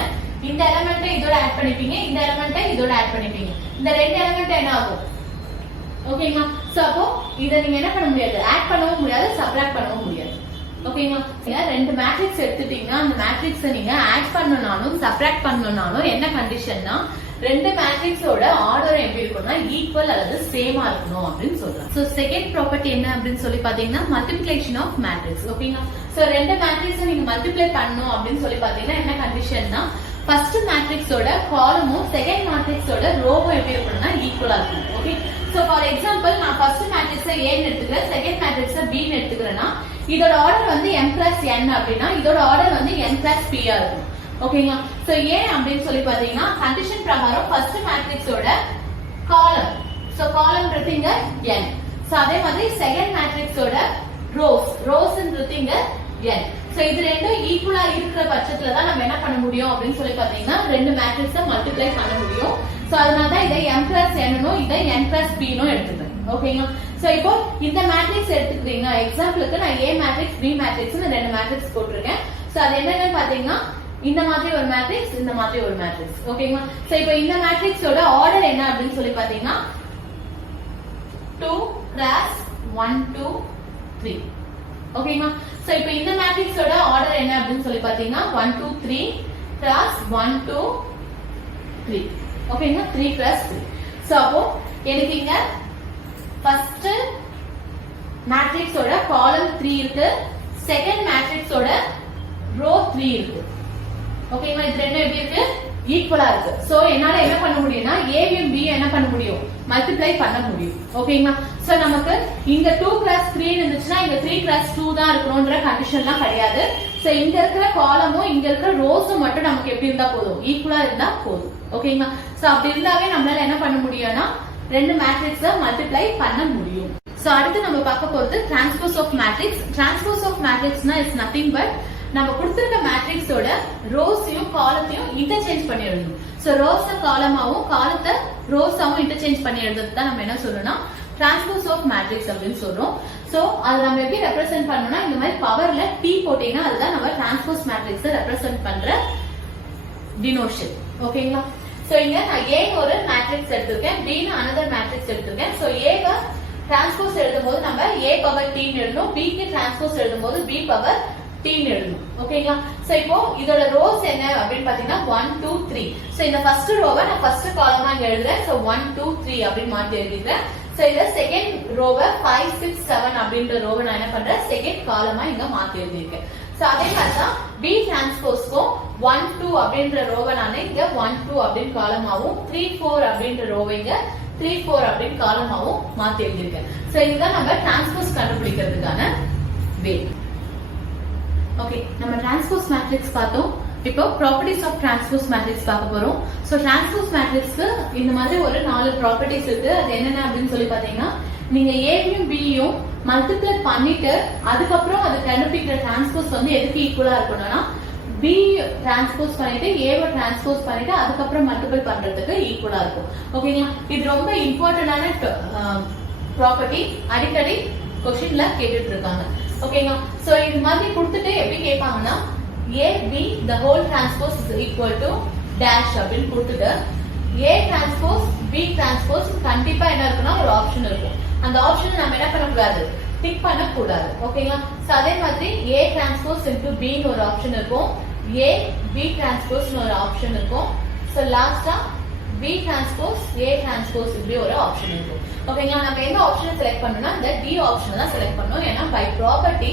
இந்த எலிமெண்ட்டை இதோட ஆட் பண்ணிப்பீங்க, இந்த எலிமெண்ட்டை இதோட ஆட் பண்ணிப்பீங்க. இந்த ரெண்டு எலிமெண்ட் என்ன ஆகும்? ஓகேங்களா? சோ அப்போ இத நீங்க என்ன பண்ண முடியாது? ஆட் பண்ணவும் முடியாது, சப்ட்ராக்ட் பண்ணவும் முடியாது. ஓகேங்களா? ரெண்டு மேட்ரிக்ஸ் எடுத்துட்டீங்கன்னா அந்த மேட்ரிக்ஸை நீங்க ஆட் பண்ணனாலும் சப்ட்ராக்ட் பண்ணனாலும் என்ன கண்டிஷன்னா ரெண்டு மேட்ரிக்ஸோட ஆர்டர் எப்படி இருக்கும்னா ஈக்குவல் அல்லது சேமா இருக்கணும் அப்படின்னு சொல்றாங்க. சோ செகண்ட் ப்ராப்பர்ட்டி என்ன அப்படின்னு சொல்லி பாத்தீங்கன்னா மல்டிப்ளிகேஷன் ஆஃப் மேட்ரிக்ஸ். ஓகேங்களா? சோ ரெண்டு மேட்ரிக்ஸை நீங்க மல்டிப்ளை பண்ணணும் அப்படின்னு சொல்லி பாத்தீங்கன்னா என்ன கண்டிஷன்னா ஃபர்ஸ்ட் மேட்ரிக்ஸோட காலமும் செகண்ட் மேட்ரிக்ஸோட ரோவும் எப்படி இருக்கணும்னா ஈக்குவலா இருக்கணும். ஓகே, சோ ஃபார் எக்ஸாம்பிள் நான் ஃபர்ஸ்ட் மேட்ரிக்ஸை A ன்னு எடுத்துக்கிறேன், செகண்ட் மேட்ரிக்ஸை B ன்னு எடுத்துக்கிறேன்னா இதோட ஆர்டர் வந்து m plus n அப்படின்னா இதோட ஆர்டர் வந்து n plus p ஆ இருக்கும். ஓகேங்களா? சோ ஏன் அப்படின்னு சொல்லி பாத்தீங்கன்னா கண்டிஷன் பிரகாரம் ஃபர்ஸ்ட் மேட்ரிக்ஸோட காலம். சோ காலம்ன்றது இங்க n. சோ அதே மாதிரி செகண்ட் மேட்ரிக்ஸோட ரோஸ்ன்றது இங்க n. சோ இது ரெண்டும் ஈக்குவலா இருக்கிற பட்சத்துல தான் நம்ம என்ன பண்ண முடியும் அப்படின்னு சொல்லி பாத்தீங்கன்னா ரெண்டு மேட்ரிக்ஸை மல்டிப்ளை பண்ண முடியும். சோ அதனால தான் இதை m plus n னும் இதை n plus b னும் எடுத்துக்கிறேன். ஓகேங்களா? சோ இப்போ இந்த மேட்ரிக்ஸ் எடுத்துக்கிட்டீங்க. எக்ஸாம்பிளுக்கு நான் a மேட்ரிக்ஸ் b மேட்ரிக்ஸ்னு ரெண்டு மேட்ரிக்ஸ் போட்டுருக்கேன். சோ அது என்னன்னு பாத்தீங்கன்னா இந்த மாதிரி ஒரு மேட்ரிக்ஸ், இந்த மாதிரி ஒரு மேட்ரிக்ஸ். ஓகேங்களா? சோ இப்போ இந்த மேட்ரிக்ஸோட ஆர்டர் என்ன அப்படின்னு சொல்லி பாத்தீங்கன்னா 2 cross 1 2 3. ஓகேங்களா? சோ இப்போ இந்த மேட்ரிக்ஸோட ஆர்டர் என்ன அப்படின்னு சொல்லி பாத்தீங்கன்னா 1 2 3 cross 1 2 3. ஓகேங்களா? 3 cross 3. சோ அப்போ எனக்கு இங்க ஃபர்ஸ்ட் மேட்ரிக்ஸோட காலம் 3 இருக்கு, செகண்ட் மேட்ரிக்ஸோட ரோ 3 இருக்கு. ஓகேங்களா? இது ரெண்டும் எப்படி இருக்கு? ஈக்குவலா இருக்கு. சோ என்னால என்ன பண்ண முடியும்னா ஏயும் பி என்ன பண்ண முடியும்? மல்டிப்ளை பண்ண முடியும். ஓகேங்களா? சோ நமக்கு இங்க 2 cross 3 இருந்துச்சுன்னா இங்க 3 cross 2 தான் இருக்கணும்ன்ற கண்டிஷன்லாம் கிடையாது. சோ இங்க இருக்கிற காலமும் இங்க இருக்கிற ரோஸும் மட்டும் நமக்கு எப்படி இருந்தா போதும்? ஈக்குவலா இருந்தா போதும். ஓகேங்களா? சோ அப்படி இருந்தாவே நம்மளால என்ன பண்ண முடியும்னா ரெண்டு மேட்ரிக்ஸை மல்டிப்ளை பண்ண முடியும். சோ அடுத்து நம்ம பார்க்க போறது transpose of matrix. Transpose of மேட்ரிக்ஸ்னா இட்ஸ் நதிங் பட் நம்ம கொடுத்திருக்க மேட்ரிக்ஸோட ரோஸையும் காலத்தையும் இன்டர்சேஞ்ச் பண்ணி எழுதணும். சோ ரோஸ காலமாவும் காலத்தை ரோஸாவும் இன்டர்சேஞ்ச் பண்ணி எழுதுறது தான் நம்ம என்ன சொல்லணும்னா டிரான்ஸ்போஸ் ஆஃப் மேட்ரிக்ஸ் அப்படின்னு சொல்றோம். சோ அது நம்ம எப்படி ரெப்ரசென்ட் பண்ணணும்னா இந்த மாதிரி பவர்ல டி போட்டீங்கன்னா அதுதான் நம்ம டிரான்ஸ்போஸ் மேட்ரிக்ஸை ரெப்ரசென்ட் பண்ற டினோஷன். ஓகேங்களா? சோ இங்க நான் A ஒரு மேட்ரிக்ஸ் எடுத்திருக்கேன், B ன்னு another மேட்ரிக்ஸ் எடுத்திருக்கேன். சோ A க்கு டிரான்ஸ்போஸ் எழுதும்போது நம்ம A பவர் T ன்னு எழுதணும், B க்கு டிரான்ஸ்போஸ் எழுதும்போது B பவர் T ன்னு எழுதணும். ஓகேங்களா? சோ இப்போ இதோட ரோஸ் என்ன அப்படின்னு பாத்தீங்கன்னா 1 2 3. சோ இந்த ஃபர்ஸ்ட் ரோவை நான் ஃபர்ஸ்ட் காலமா இங்க எழுதுறேன். சோ 1 2 3 அப்படி மாத்தி எழுதிட்டேன். சோ இத செகண்ட் ரோவை 5 6 7 அப்படின்ற ரோவை நான் என்ன பண்றேன்? செகண்ட் காலமா இங்க மாத்தி எழுதிருக்கேன். சோ அதே மாதிரி தான் B டிரான்ஸ்போஸ்க்கும் 1 2 அப்படின்ற ரோவை நான் இங்க 1 2 அப்படின்ற காலமாவும் 3 4 அப்படின்ற ரோவை இங்க 3 4 அப்படின்ற காலமாவும் மாத்தி எழுதிருக்கேன். சோ இதுதான் நம்ம டிரான்ஸ்போஸ் கண்டுபிடிக்கிறதுக்கான வே. ஓகே, நம்ம டிரான்ஸ்போஸ் மேட்ரிக்ஸ் பார்த்தோம். இப்போ ப்ராப்பர்ட்டிஸ் ஆஃப் டிரான்ஸ்போஸ் மேட்ரிக்ஸ் பார்க்க போறோம். சோ டிரான்ஸ்போஸ் மேட்ரிக்ஸ்க்கு இந்த மாதிரி ஒரு 4 ப்ராப்பர்ட்டிஸ் இருக்கு. அது என்னென்ன அப்படின்னு சொல்லி பாத்தீங்கன்னா நீங்க ஏயும் பியும் மல்டிப்ளை பண்ணிட்டு அதுக்கப்புறம் அது கண்டுபிடிக்கிற டிரான்ஸ்போஸ் வந்து எதுக்கு ஈக்குவலா இருக்கணும்னா பி டிரான்ஸ்போஸ் பண்ணிட்டு ஏவை டிரான்ஸ்போஸ் பண்ணிட்டு அதுக்கப்புறம் மல்டிபிள் பண்றதுக்கு ஈக்குவலா இருக்கும். ஓகேங்களா? இது ரொம்ப இம்பார்ட்டன்டான ப்ராப்பர்ட்டி, அடிக்கடி கொஸ்டின்ல கேட்டுட்டு இருக்காங்க. ஓகேங்களா? சோ இது மாதிரி கொடுத்துட்டு எப்படி கேட்பாங்கன்னா A B the whole transpose is equal to dash அப்படின்னு கொடுத்துட்டு A transpose B transpose கண்டிப்பா என்ன இருக்குன்னா ஒரு ஆப்ஷன் இருக்கும். அந்த ஆப்ஷன் நம்ம என்ன பண்ண கூடாது? டிக் பண்ண கூடாது. ஓகேங்களா? சோ அதே மாதிரி A transpose into B ன்னு ஒரு ஆப்ஷன் இருக்கும், A B transpose ன்னு ஒரு ஆப்ஷன் இருக்கும். சோ லாஸ்டா B transpose A transpose இப்படி ஒரு ஆப்ஷன் இருக்கும். ஓகேங்களா? நம்ம எந்த ஆப்ஷனை செலக்ட் பண்ணனும்னா இந்த D ஆப்ஷனை தான் செலக்ட் பண்ணனும். ஏன்னா பை ப்ராப்பர்ட்டி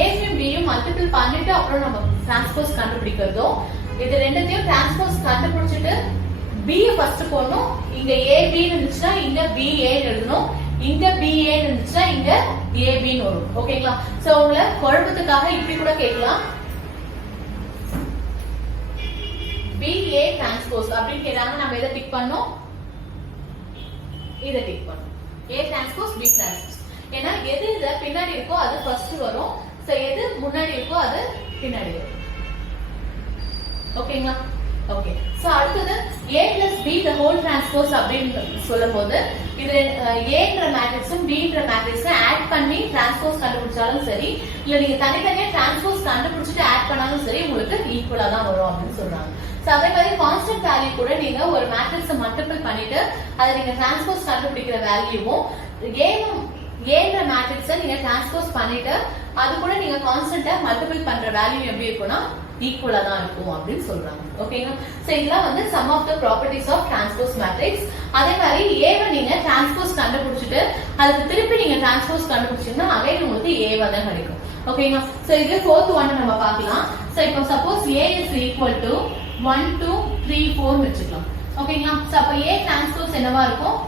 ஏயும் பியும் மல்டிபிள் பண்ணிட்டு அப்புறம் நம்ம டிரான்ஸ்போஸ் கண்டுபிடிக்கிறதோ இது ரெண்டுத்தையும் டிரான்ஸ்போஸ் கண்டுபிடிச்சிட்டு B ஃபர்ஸ்ட் போடணும். இங்க AB இருந்துச்சுன்னா இங்க BA எழுதணும், இங்க BA இருந்துச்சுன்னா இங்க AB ன்னு வரும். ஓகேங்களா? சோ உங்களை குழப்பத்துக்காக இப்படி கூட கேட்கலாம், BA டிரான்ஸ்போஸ் அப்படின்னு கேட்டாங்க. நம்ம எதை டிக் பண்ணோம்? இதை டிக் பண்ணோம், A டிரான்ஸ்போஸ் B டிரான்ஸ்போஸ். ஏன்னா எது இத பின்னாடி இருக்கோ அது ஃபர்ஸ்ட் வரும், சோ எது முன்னாடி இருக்கோ அது பின்னாடி வரும். ஓகேங்களா? ஓகே. சோ அடுத்து A plus B the whole transpose அப்படின்னு சொல்லும்போது இது Aன்ற மேட்ரிக்ஸும் Bன்ற மேட்ரிக்ஸும் ஆட் பண்ணி டிரான்ஸ்போஸ் கண்டுபிடிச்சாலும் சரி, இல்ல நீங்க தனித்தனியா டிரான்ஸ்போஸ் கண்டுபிடிச்சிட்டு ஆட் பண்ணாலும் சரி உங்களுக்கு ஈக்குவலா தான் வரும் அப்படின்னு சொல்றாங்க. சோ அதே மாதிரி கான்ஸ்டன்ட் வேல்யூ கூட நீங்க ஒரு மேட்ரிக்ஸை மல்டிபிள் பண்ணிட்டு அதை நீங்க டிரான்ஸ்போஸ் கண்டுபிடிக்கிற வேல்யூவும் ஏன்ற மேட்ரிக்ஸை நீங்க டிரான்ஸ்போஸ் பண்ணிட்டு அது கூட நீங்க கான்ஸ்டன்ட்டை மல்டிபிள் பண்ற வேல்யூ எப்படி இருக்கும்னா ஈக்குவலா தான் இருக்கும் அப்படின்னு சொல்றாங்க. ஓகேங்களா? சோ இதெல்லாம் வந்து some of the properties of transpose matrix. அதே மாதிரி ஏவை நீங்க டிரான்ஸ்போஸ் கண்டுபிடிச்சிட்டு அதுக்கு திருப்பி நீங்க டிரான்ஸ்போஸ் கண்டுபிடிச்சீங்கன்னா அகைன் உங்களுக்கு ஏவா தான் கிடைக்கும். ஓகேங்களா? சோ இது ஃபோர்த் ஒன் நம்ம பார்க்கலாம். சோ இப்போ suppose A is equal to 1 2 3 4 வெச்சுக்கலாம். ஓகேங்களா? சோ அப்ப A டிரான்ஸ்போஸ் என்னவா இருக்கும்?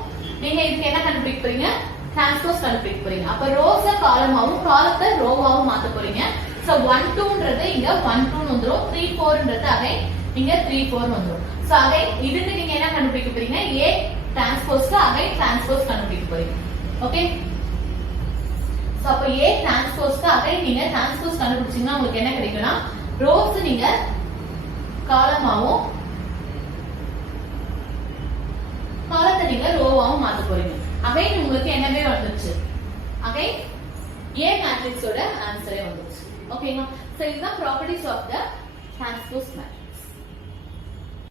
நீங்க இதுக்கு என்ன கண்டுபிடிக்க போறீங்க? டிரான்ஸ்போஸ் கண்டுபிடிக்க போறீங்க. அப்ப ரோஸ காலமாவும் காலத்தை ரோவாவும் மாத்த போறீங்க. சோ 1 2ன்றது இங்க 1 2 வந்துரும், 3 4ன்றது அகைன் இங்க 3 4 வந்துரும். சோ அகைன் இதுக்கு நீங்க என்ன கண்டுபிடிக்க போறீங்க? A டிரான்ஸ்போஸ்க்கு அகைன் டிரான்ஸ்போஸ் கண்டுபிடிக்க போறீங்க. ஓகே, சோ அப்ப A டிரான்ஸ்போஸ்க்கு அகைன் நீங்க டிரான்ஸ்போஸ் கண்டுபிடிச்சீங்கன்னா உங்களுக்கு என்ன கிடைக்கும்னா ரோஸ் நீங்க காலமாவும் காலத்தை நீங்க ரோவாவும் மாத்த போறீங்க. அகைன் உங்களுக்கு என்னவே வந்துச்சு, அகைன் A மேட்ரிக்ஸோட ஆன்சரே வந்துச்சு. ஓகேங்களா, சோ இதுதான் properties of the transpose matrix.